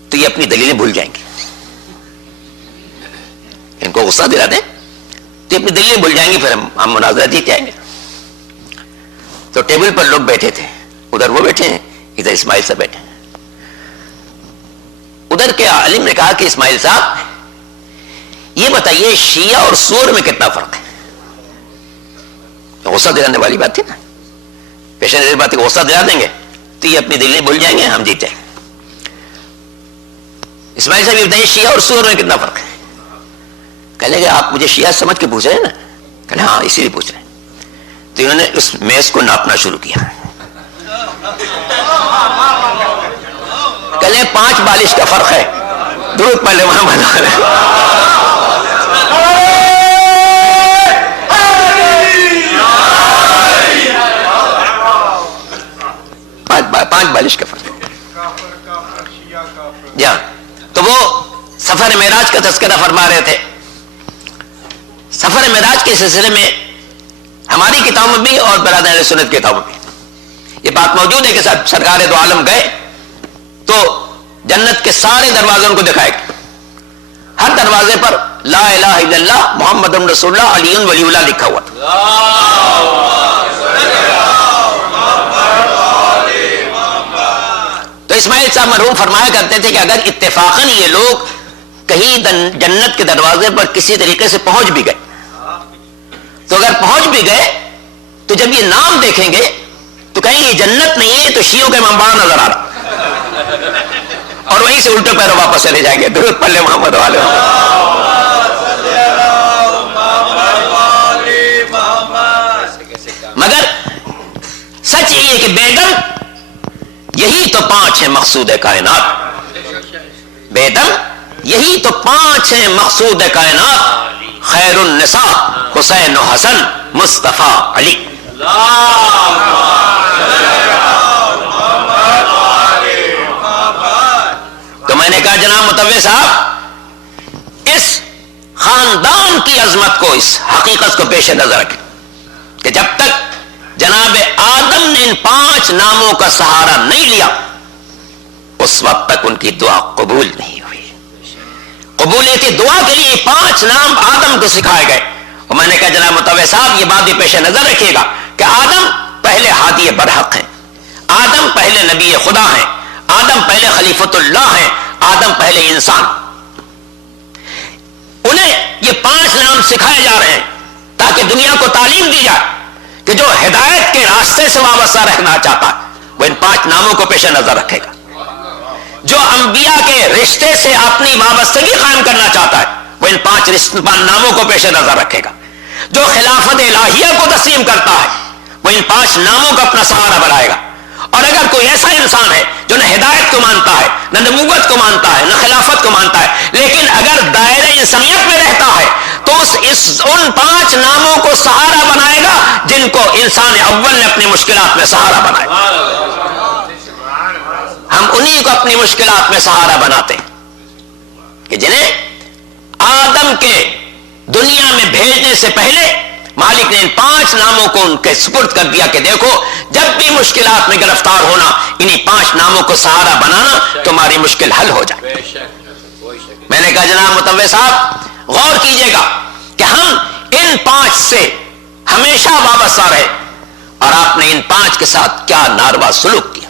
تو یہ اپنی دلیلیں بھول جائیں گے، ان کو غصہ دلا دیں تو اپنی دلیلیں بھول جائیں گے، پھر ہم مناظرہ جیت جائیں گے۔ تو ٹیبل پر لوگ بیٹھے تھے، ادھر وہ بیٹھے ہیں، ادھر اسماعیل صاحب بیٹھے ہیں۔ ادھر کے عالم نے کہا کہ اسماعیل صاحب یہ بتائیے شیعہ اور سور میں کتنا فرق ہے؟ غصہ دلانے والی بات تھی نا، پیش نظر بات غصہ دلا دیں گے تو یہ اپنی دلیلیں بھول جائیں گے، ہم جیت جائیں گے۔ اسماعیل صاحب یہ بتائیے شیعہ اور سور میں کتنا فرق ہے؟ کہنے لگے آپ مجھے شیعہ سمجھ کے پوچھ رہے ہیں نا؟ کہنے ہاں اسی لیے پوچھ رہے ہیں۔ تو انہوں نے اس میز کو ناپنا شروع کیا، کہنے 5 بالش کا فرق ہے، درود پڑھ لے وہاں بنا رہے 5 بالش کا فرق۔ جی ہاں، تو وہ سفر معراج کا تذکرہ فرما رہے تھے۔ سفر معراج کے سلسلے میں ہماری کتابوں میں بھی اور برادر اہل سنت کی کتابوں میں یہ بات موجود ہے کہ سرکار دو عالم گئے تو جنت کے سارے دروازوں کو دکھائے گئے، ہر دروازے پر لا الہ الا اللہ محمد رسول اللہ علی ولی اللہ لکھا ہوا تھا۔ تو اسماعیل صاحب مرحوم فرمایا کرتے تھے کہ اگر اتفاقاً یہ لوگ کہیں جنت کے دروازے پر کسی طریقے سے پہنچ بھی گئے تو اگر پہنچ بھی گئے تو جب یہ نام دیکھیں گے تو کہیں یہ جنت نہیں ہے، تو شیعوں کا امام باڑہ نظر آ رہا، اور وہیں سے الٹے پیروں واپس چلے جائیں گے۔ درود پڑھ لے محمد والے۔ مگر سچ یہ ہے کہ بیگم یہی تو 5 ہیں مقصود کائنات، بیگم یہی تو 5 ہیں مقصود کائنات، خیر النساء حسین و حسن مصطفیٰ علی۔ تو میں نے کہا جناب متوع صاحب اس خاندان کی عظمت کو، اس حقیقت کو پیش نظر رکھیں کہ جب تک جناب آدم نے ان 5 ناموں کا سہارا نہیں لیا اس وقت تک ان کی دعا قبول نہیں ہوئی۔ قبولیت دعا کے لیے 5 نام آدم کو سکھائے گئے، اور میں نے کہا جناب متوع صاحب یہ بات بھی پیش نظر رکھیے گا کہ آدم پہلے ہادی برحق ہیں، آدم پہلے نبی خدا ہیں، آدم پہلے خلیفۃ اللہ ہیں، آدم پہلے انسان۔ انہیں یہ 5 نام سکھائے جا رہے ہیں تاکہ دنیا کو تعلیم دی جائے کہ جو ہدایت کے راستے سے وابستہ رہنا چاہتا ہے وہ ان 5 ناموں کو پیش نظر رکھے گا، جو انبیاء کے رشتے سے اپنی وابستگی قائم کرنا چاہتا ہے وہ ان 5 ناموں کو پیش نظر رکھے گا، جو خلافت الہیہ کو تسلیم کرتا ہے وہ ان 5 ناموں کا اپنا سہارا بنائے گا. اور اگر کوئی ایسا انسان ہے جو نہ ہدایت کو مانتا ہے، نہ نبوت کو مانتا ہے، نہ خلافت کو مانتا ہے، لیکن اگر دائرہ انسانیت میں رہتا ہے تو ان 5 ناموں کو سہارا بنائے گا جن کو انسان اول نے اپنی مشکلات میں سہارا بنایا. ہم انہی کو اپنی مشکلات میں سہارا بناتے ہیں کہ جنہیں آدم کے دنیا میں بھیجنے سے پہلے مالک نے ان 5 ناموں کو ان کے سپرد کر دیا کہ دیکھو جب بھی مشکلات میں گرفتار ہونا انہی 5 ناموں کو سہارا بنانا تمہاری مشکل حل ہو جائے. میں نے کہا جناب متوع صاحب غور کیجئے گا کہ ہم ان 5 سے ہمیشہ وابستہ رہے اور آپ نے ان 5 کے ساتھ کیا ناروا سلوک کیا،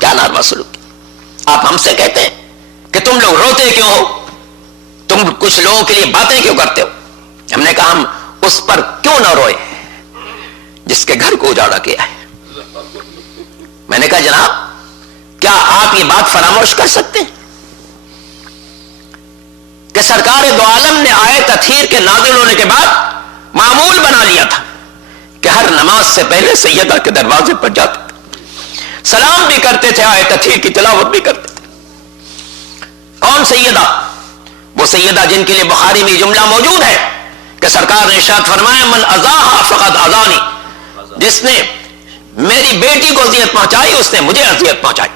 کیا ناروا سلوک کیا. آپ ہم سے کہتے ہیں کہ تم لوگ روتے کیوں ہو، تم کچھ لوگوں کے لیے باتیں کیوں کرتے ہو. ہم نے کہا ہم اس پر کیوں نہ روئے جس کے گھر کو اجاڑا کیا ہے. میں نے کہا جناب کیا آپ یہ بات فراموش کر سکتے ہیں کہ سرکار دو عالم نے آیت تطہیر کے نازل ہونے کے بعد معمول بنا لیا تھا کہ ہر نماز سے پہلے سیدہ کے دروازے پر جاتے تھے، سلام بھی کرتے تھے، آیت تطہیر کی تلاوت بھی کرتے تھے. کون سیدہ؟ وہ سیدہ جن کے لیے بخاری میں جملہ موجود ہے کہ سرکار نے ارشاد فرمایا من اذاها فقد اذانی، جس نے میری بیٹی کو اذیت پہنچائی اس نے مجھے اذیت پہنچائی.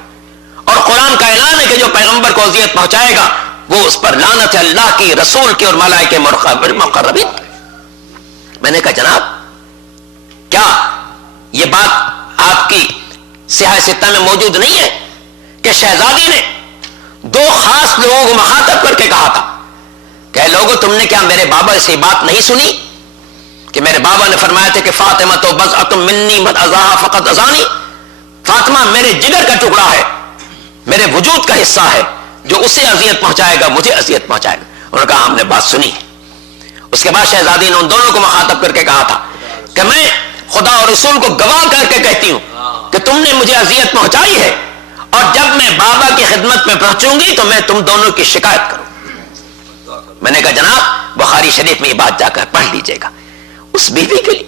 اور قرآن کا اعلان ہے کہ جو پیغمبر کو اذیت پہنچائے گا وہ اس پر لعنت ہے اللہ کی، رسول کی اور ملائکہ مقربین. میں نے کہا جناب کیا یہ بات آپ کی سیاہ ستہ میں موجود نہیں ہے کہ شہزادی نے 2 خاص لوگوں کو مخاطب کر کے کہا تھا کہ لوگوں تم نے کیا میرے بابا سے بات نہیں سنی کہ میرے بابا نے فرمایا تھا کہ فاطمہ تو بضعۃ منی من اذاها فقد اذانی، فاطمہ میرے جگر کا ٹکڑا ہے، میرے وجود کا حصہ ہے، جو اسے اذیت پہنچائے گا مجھے اذیت پہنچائے گا. انہوں نے کہا ہم نے بات سنی ہے. اس کے بعد شہزادی نے ان دونوں کو مخاطب کر کے کہا تھا کہ میں خدا اور رسول کو گواہ کر کے کہتی ہوں کہ تم نے مجھے اذیت پہنچائی ہے اور جب میں بابا کی خدمت میں پہنچوں گی تو میں تم دونوں کی شکایت کروں. میں نے کہا جناب بخاری شریف میں یہ بات جا کر پڑھ لیجئے گا. اس بیوی کے لیے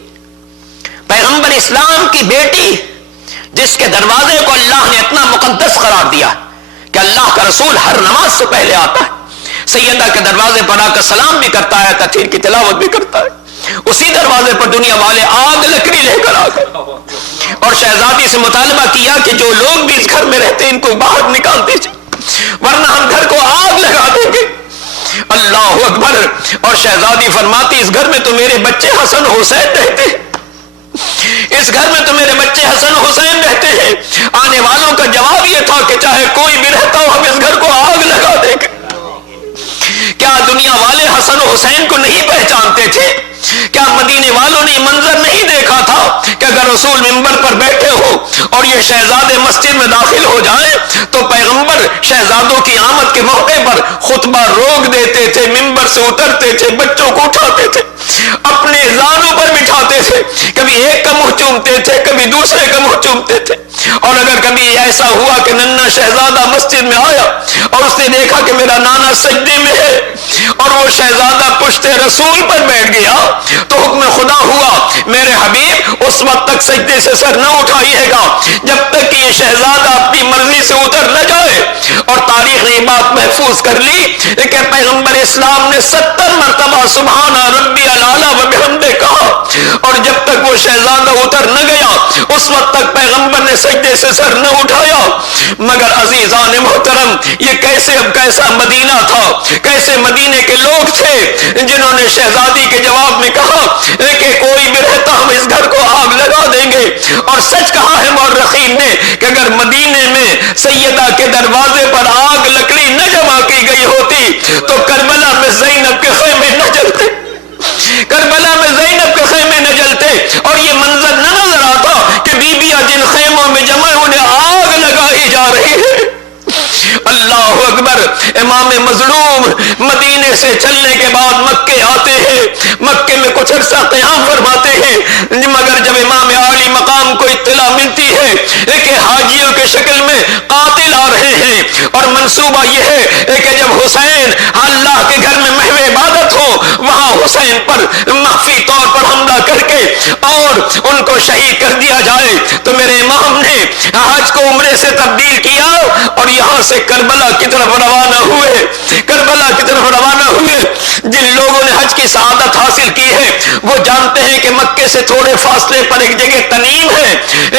پیغمبر اسلام کی بیٹی جس کے دروازے کو اللہ نے اتنا مقدس قرار دیا کہ اللہ کا رسول ہر نماز سے پہلے آتا ہے، سیدہ کے دروازے پر آ کر سلام بھی کرتا ہے، تطہیر کی تلاوت بھی کرتا ہے. اسی دروازے پر دنیا والے آگ لکڑی لے کر آ گئے اور شہزادی سے مطالبہ کیا کہ جو لوگ بھی اس گھر میں رہتے ہیں ان کو باہر نکال دیجیے ورنہ ہم گھر کو آگ لگا دیں گے. اللہ اکبر. اور شہزادی فرماتی اس گھر میں تو میرے بچے حسن حسین رہتے ہیں، اس گھر میں تو میرے بچے حسن حسین رہتے ہیں. آنے والوں کا جواب یہ تھا کہ چاہے کوئی بھی رہتا ہو ہم اس گھر کو آگ لگا دیں گے. کیا دنیا والے حسن حسین کو نہیں پہچانتے تھے؟ کیا مدینے والوں نے منظر نہیں دیکھا تھا کہ اگر رسول منبر پر بیٹھے ہو اور یہ شہزادے مسجد میں داخل ہو جائیں تو پیغمبر شہزادوں کی آمد کے موقع پر خطبہ روک دیتے تھے، منبر سے اترتے تھے، بچوں کو اٹھاتے تھے، اپنے زانوں پر بٹھاتے تھے، کبھی ایک کا منہ چومتے تھے کبھی دوسرے کا منہ چومتے تھے. اور اگر کبھی ایسا ہوا کہ ننھا شہزادہ مسجد میں آیا اور اس نے دیکھا کہ میرا نانا سجدے میں ہے اور وہ شہزادہ پشت رسول پر بیٹھ گیا تو حکم خدا ہوا میرے حبیب اس وقت تک سجدے سے سر نہ اٹھائیے گا جب تک کہ یہ شہزادہ اپنی مرضی سے اتر نہ جائے. اور تاریخ نے یہ بات محفوظ کر لی کہ پیغمبر اسلام نے 70 مرتبہ سبحان ربی الاعلی و بحمدہ کہا اور جب تک وہ شہزادہ اتر نہ گیا اس وقت تک پیغمبر نے سجدے سے سر نہ اٹھایا. مگر عزیزان محترم یہ کیسا مدینہ تھا، کیسے مدینے کے لوگ تھے جنہوں نے شہزادی کے جواب میں کہا کہ کوئی بھی رہتا ہم اس گھر کو آگ لگا دیں گے. اور سچ کہا ہے مورخین نے کہ اگر مدینے میں سیدہ کے دروازے پر آگ لکڑی نہ جمع کی گئی ہوتی تو کربلا میں زینب کے خیمے نہ جلتے، کربلا میں زینب کے خیمے نہ جلتے اور یہ منظر نہ نظر آتا کہ بیویاں جن خیموں میں جمع انہیں آگ لگائی جا رہی ہے. اللہ اکبر. امام مظلوم مدینے سے چلنے کے بعد مکے آتے ہیں، مکے میں کچھ عرصہ قیام فرماتے ہیں مگر جب امام عالی مقام کو اطلاع ملتی ہے کہ حاجیوں کے شکل میں قاتل آ رہے ہیں اور منصوبہ یہ ہے کہ جب حسین اللہ کے گھر میں محو عبادت ہو وہاں حسین پر مخفی طور پر حملہ کر کے اور ان کو شہید کر دیا جائے. تو میرے امام نے حج کو عمرے سے تبدیل کیا اور یہاں سے کربلا کی طرف روانہ ہوئے. کربلا کی طرف روانہ ہوئے. جن لوگوں نے حج کی سعادت حاصل کی ہے وہ جانتے ہیں کہ مکے سے تھوڑے فاصلے پر ایک جگہ تنیم ہے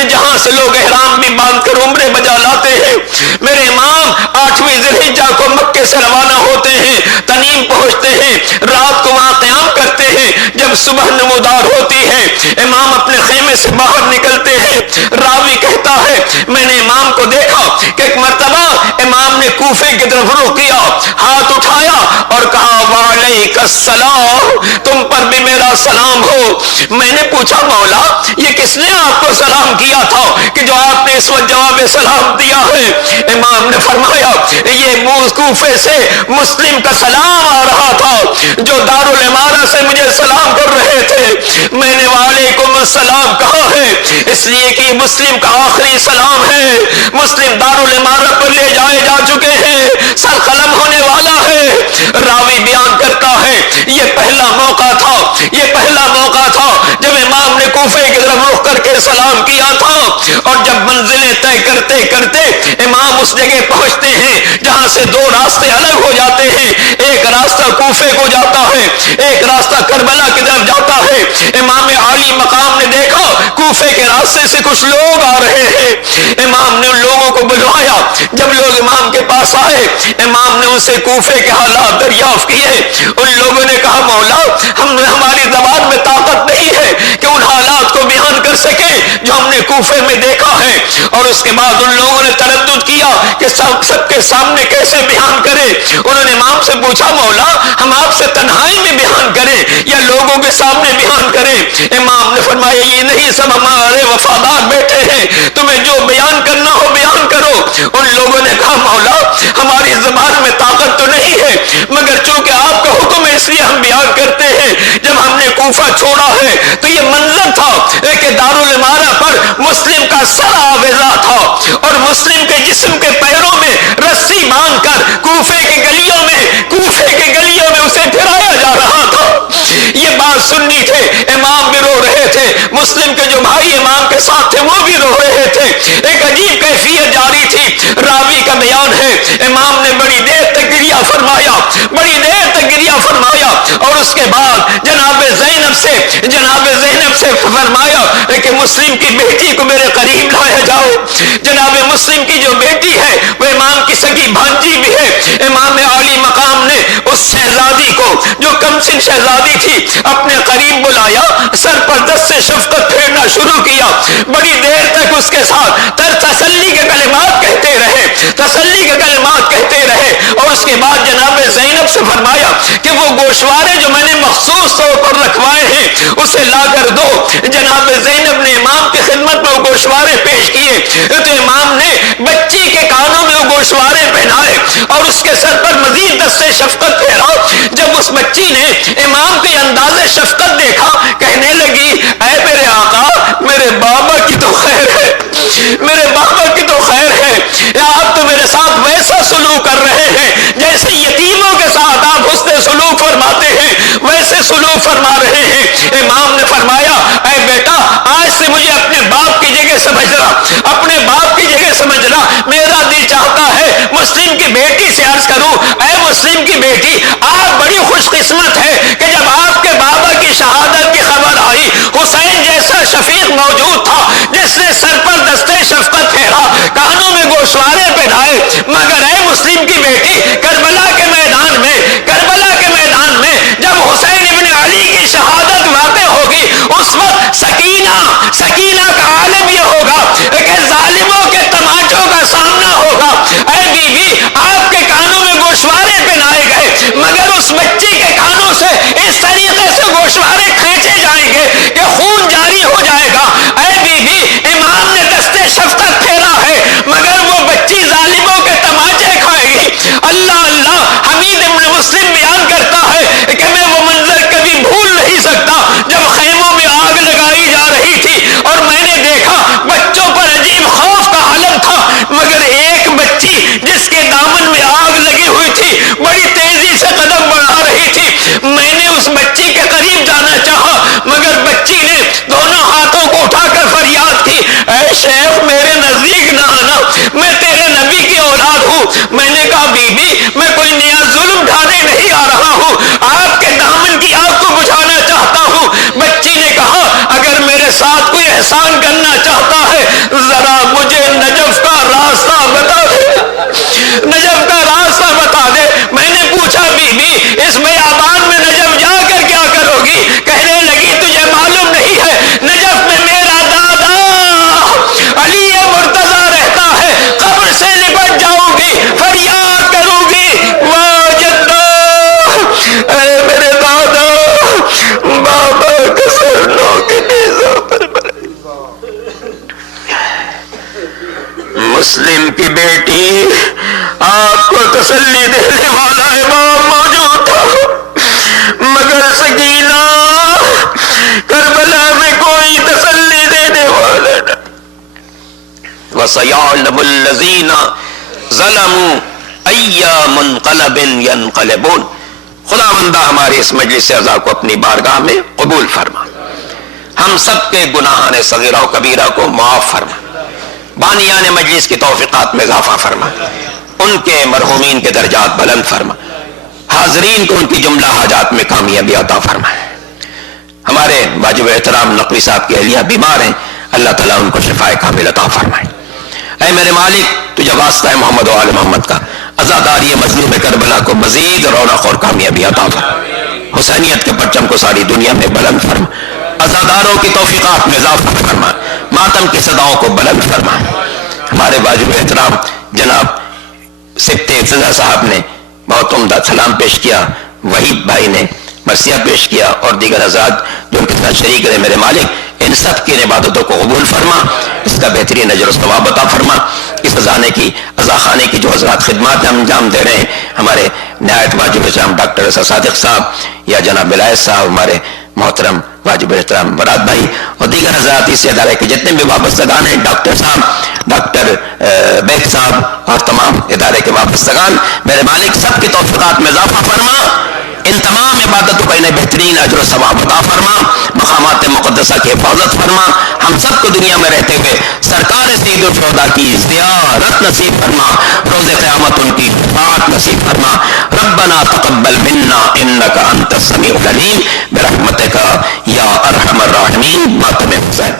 جہاں سے لوگ احرام بھی باندھ کر عمرے بجا لاتے ہیں. میرے امام 8ویں ذی الحجہ کو مکے سے روانہ ہوتے ہیں, تنیم پہنچتے ہیں, رات کو وہاں قیام کرتے ہیں. جب صبح نمودار ہوتی ہے امام اپنے خیمے سے باہر نکلتے ہیں. راوی کہتا ہے میں نے امام کو دیکھا کہ ایک مرتبہ امام نے کوفے کی طرف رخ کیا, ہاتھ اٹھایا اور کہا وعلیک السلام, تم پر بھی میرا سلام ہو. میں نے پوچھا مولا یہ کس نے آپ کو سلام کیا تھا کہ جو آپ نے اس وقت جواب سلام دیا ہے؟ امام نے فرمایا یہ کوفے سے مسلم کا سلام آ رہا تھا جو دارالامارہ سے مجھے سلام کر رہے تھے. میں نے وعلیکم السلام کہا ہے اس لیے کہ مسلم کا آخری سلام ہے. مسلم دارالامارہ پر لے جائے جا چکے ہیں, سر قلم ہونے والا ہے. راوی بیان کرتا ہے یہ پہلا موقع تھا, یہ پہلا موقع تھا جب امام نے کوفے کی طرف رخ کر کے سلام کیا تھا. اور جب منزلیں طے کرتے کرتے امام اس جگہ پہنچتے ہیں جہاں سے دو راستے الگ ہو جاتے ہیں, ایک راستہ کوفے کو جاتا ہے, ایک راستہ کربلا کی طرف جاتا ہے. امام عالی مقام نے دیکھا کوفے کے راستے سے کچھ لوگ آ رہے ہیں. امام نے ان لوگوں کو بلوایا. جب لوگ امام کے پاس آئے امام نے ان سے کوفے کے حالات دریافت کیے. ان لوگوں نے کہا مولا ہماری زبان میں طاقت نہیں ہے کہ ان حالات کو بیان کر سکے جو ہم نے کوفے میں دیکھا ہے. اور اس کے بعد ان لوگوں نے تردد کیا کہ سب کے سامنے کیسے بیان کرے. انہوں نے امام سے پوچھا مولا ہم آپ سے تنہائی میں بیان کریں یا لوگوں کے سامنے بیان کریں؟ امام نے فرمایا یہ نہیں, سب ہمارے وفادار بیٹھے ہیں, تمہیں جو بیان کرنا ہو بیان کرو. ان لوگوں نے کہا مولا ہماری زبان میں طاقت تو نہیں ہے مگر چونکہ آپ کا حکم ہے اس لیے ہم بیان کرتے ہیں. جب ہم نے کوفہ چھوڑا ہے تو یہ منظر تھا کہ دارالامارہ پر مسلم کا سر آویزا تھا اور مسلم کے جسم کے پیروں میں رسی باندھ کر کوفے کے گلیوں میں اسے پھرایا جا رہا تھا. یہ بات سننی تھے, امام بھی رو رہے تھے, مسلم کے جو بھائی امام کے ساتھ تھے وہ بھی رو رہے تھے. ایک عجیب کیفیت جاری تھی. راوی کا بیان ہے امام نے بڑی دیر تک گریہ فرمایا اور اس کے بعد جناب زینب سے فرمایا کہ مسلم کی بیٹی کو میرے قریب لایا جاؤ. جناب مسلم کی جو بیٹی ہے وہ امام کی سگی بھانجی بھی ہے. امام عالی مقام نے اس شہزادی کو جو کم سن شہزادی تھی اپنے قریب بلایا, سر پر دست سے شفقت پھیرنا شروع کیا. بڑی دیر تک اس کے ساتھ تسلی کے کلمات کہتے رہے اور اس کے بعد جناب زینب سے فرمایا کہ وہ گوشوارے جو میں نے مخصوص طور پر رکھوائے ہیں اسے لا کر دو. جناب زینب نے امام کی خدمت میں وہ گوشوارے پیش کیے تو امام نے بچی کے کانوں میں وہ گوشوارے پہنائے اور اس کے سر پر مزید دست سے شفقت پھیرا. جب اس بچی نے امام کے انداز شفقت دیکھا کہنے لگی اے میرے آقا میرے بابا کی تو خیر ہے, آپ تو میرے ساتھ ویسا سلوک کر رہے ہیں جیسے یتیموں کے ساتھ آپ حسن سلوک فرماتے ہیں ویسے سلوک فرما رہے ہیں. امام نے فرمایا اے بیٹا آج سے مجھے اپنے باپ کی جگہ سمجھنا. میرا دل چاہتا ہے مسلم کی بیٹی سے عرض کروں اے مسلم کی بیٹی آپ بڑی خوش قسمت ہے کہ جب آپ کے بابا کی شہادت کی خبر آئی حسین جیسا شفیق موجود تھا جس نے سر پر دستے شفقت پھیرا, کانوں میں گوشوارے پہنائے. مگر اے مسلم کی بیٹی کربلا کے میدان میں جب حسین ابن علی کی شہادت واقع ہوگی اس وقت سکینہ کا عالم یہ ہوگا کہ ظالموں کے تماچوں کا سامنا ہوگا. اے بی بی آپ کے کانوں میں گوشوارے پہنائے گئے مگر اس بچی کے کانوں سے اس طریقے سے گوشوارے کھینچے جائیں گے کہ خون جاری ہو جائے گا. اے بی بی احسان کرنا چاہتا ہے ذرا مجھے نجف کا راستہ بتا دے، نجف کا راستہ بتا دے۔ میں نے پوچھا بی بی اس بیابان میں نجف جا کر کیا کرو گی؟ کہنے لگی تجھے معلوم نہیں ہے نجف میں میرا دادا علی مرتضی رہتا ہے، قبر سے لپٹ جاؤں گی، فریاد کروں گی واہ جدو، اے میرے دادا، بابا کسر نو کے نیزہ پر برے۔ مسلم کی بیٹی آپ کو تسلی دینے والا امام موجود تھا، مگر سکینہ کربلا میں کوئی تسلی دینے والا نہ۔ وَسَيَعْلَمُ الَّذِينَ ظَلَمُوا أَيَّ مُنْقَلَبٍ يَنْقَلِبُونَ۔ خدا بندہ ہمارے اس مجلس اعزاء کو اپنی بارگاہ میں قبول فرما، ہم سب کے گناہان صغیرہ و کبیرہ کو معاف فرما، بانیان مجلس کی توفیقات میں اضافہ فرما، ان کے مرحومین کے درجات بلند فرما، حاضرین کو ان کی جملہ حاجات میں کامیابی عطا فرما۔ ہمارے واجب احترام نقوی صاحب کی اہلیہ بیمار ہیں، اللہ تعالیٰ ان کو شفاء کامل عطا فرمائے۔ اے میرے مالک تجھے واسطہ ہے محمد و آل محمد کا، عزاداری مظلوم کربلا کو مزید رونق اور کامیابی عطا فرما، حسینیت کے پرچم کو ساری دنیا میں بلند فرما، عزاداروں کی توفیقات میں اضافہ فرما، ماتم کی صداؤں کو بلند فرما۔ ہمارے واجب احترام جناب سبت ابتدا صاحب نے بہت عمدہ سلام پیش کیا، وحید بھائی نے مرثیہ پیش کیا، اور دیگر حضرات جو ان کے ساتھ شریک رہے، میرے مالک ان سب کی عبادتوں کو قبول فرما، اس کا بہترین اجر و ثواب عطا فرما۔ اس خزانے کی خانے کی جو حضرات خدمات انجام دے رہے ہیں، ہمارے نہایت واجب احترام ڈاکٹر ایسا صادق صاحب یا جناب ولایت صاحب، ہمارے محترم واجب احترام مراد بھائی اور دیگر حضرات اس ادارے کے جتنے بھی وابستگان ہیں، ڈاکٹر صاحب، ڈاکٹر بیگ صاحب اور تمام ادارے کے وابستگان، میرے مالک سب کی توفیقات میں اضافہ فرما، ان تمام عبادتوں کا انہیں بہترین اجر و ثواب عطا فرما، مقامات مقدسہ کی حفاظت فرما، ہم سب کو دنیا میں رہتے ہوئے سرکار سید الشہداء کی زیارت نصیب فرما، روز قیامت ان کی شفاعت نصیب فرما۔ ربنا تقبل منا انک انت السمیع العلیم برحمتک یا ارحم الراحمین۔ ماتم حسین۔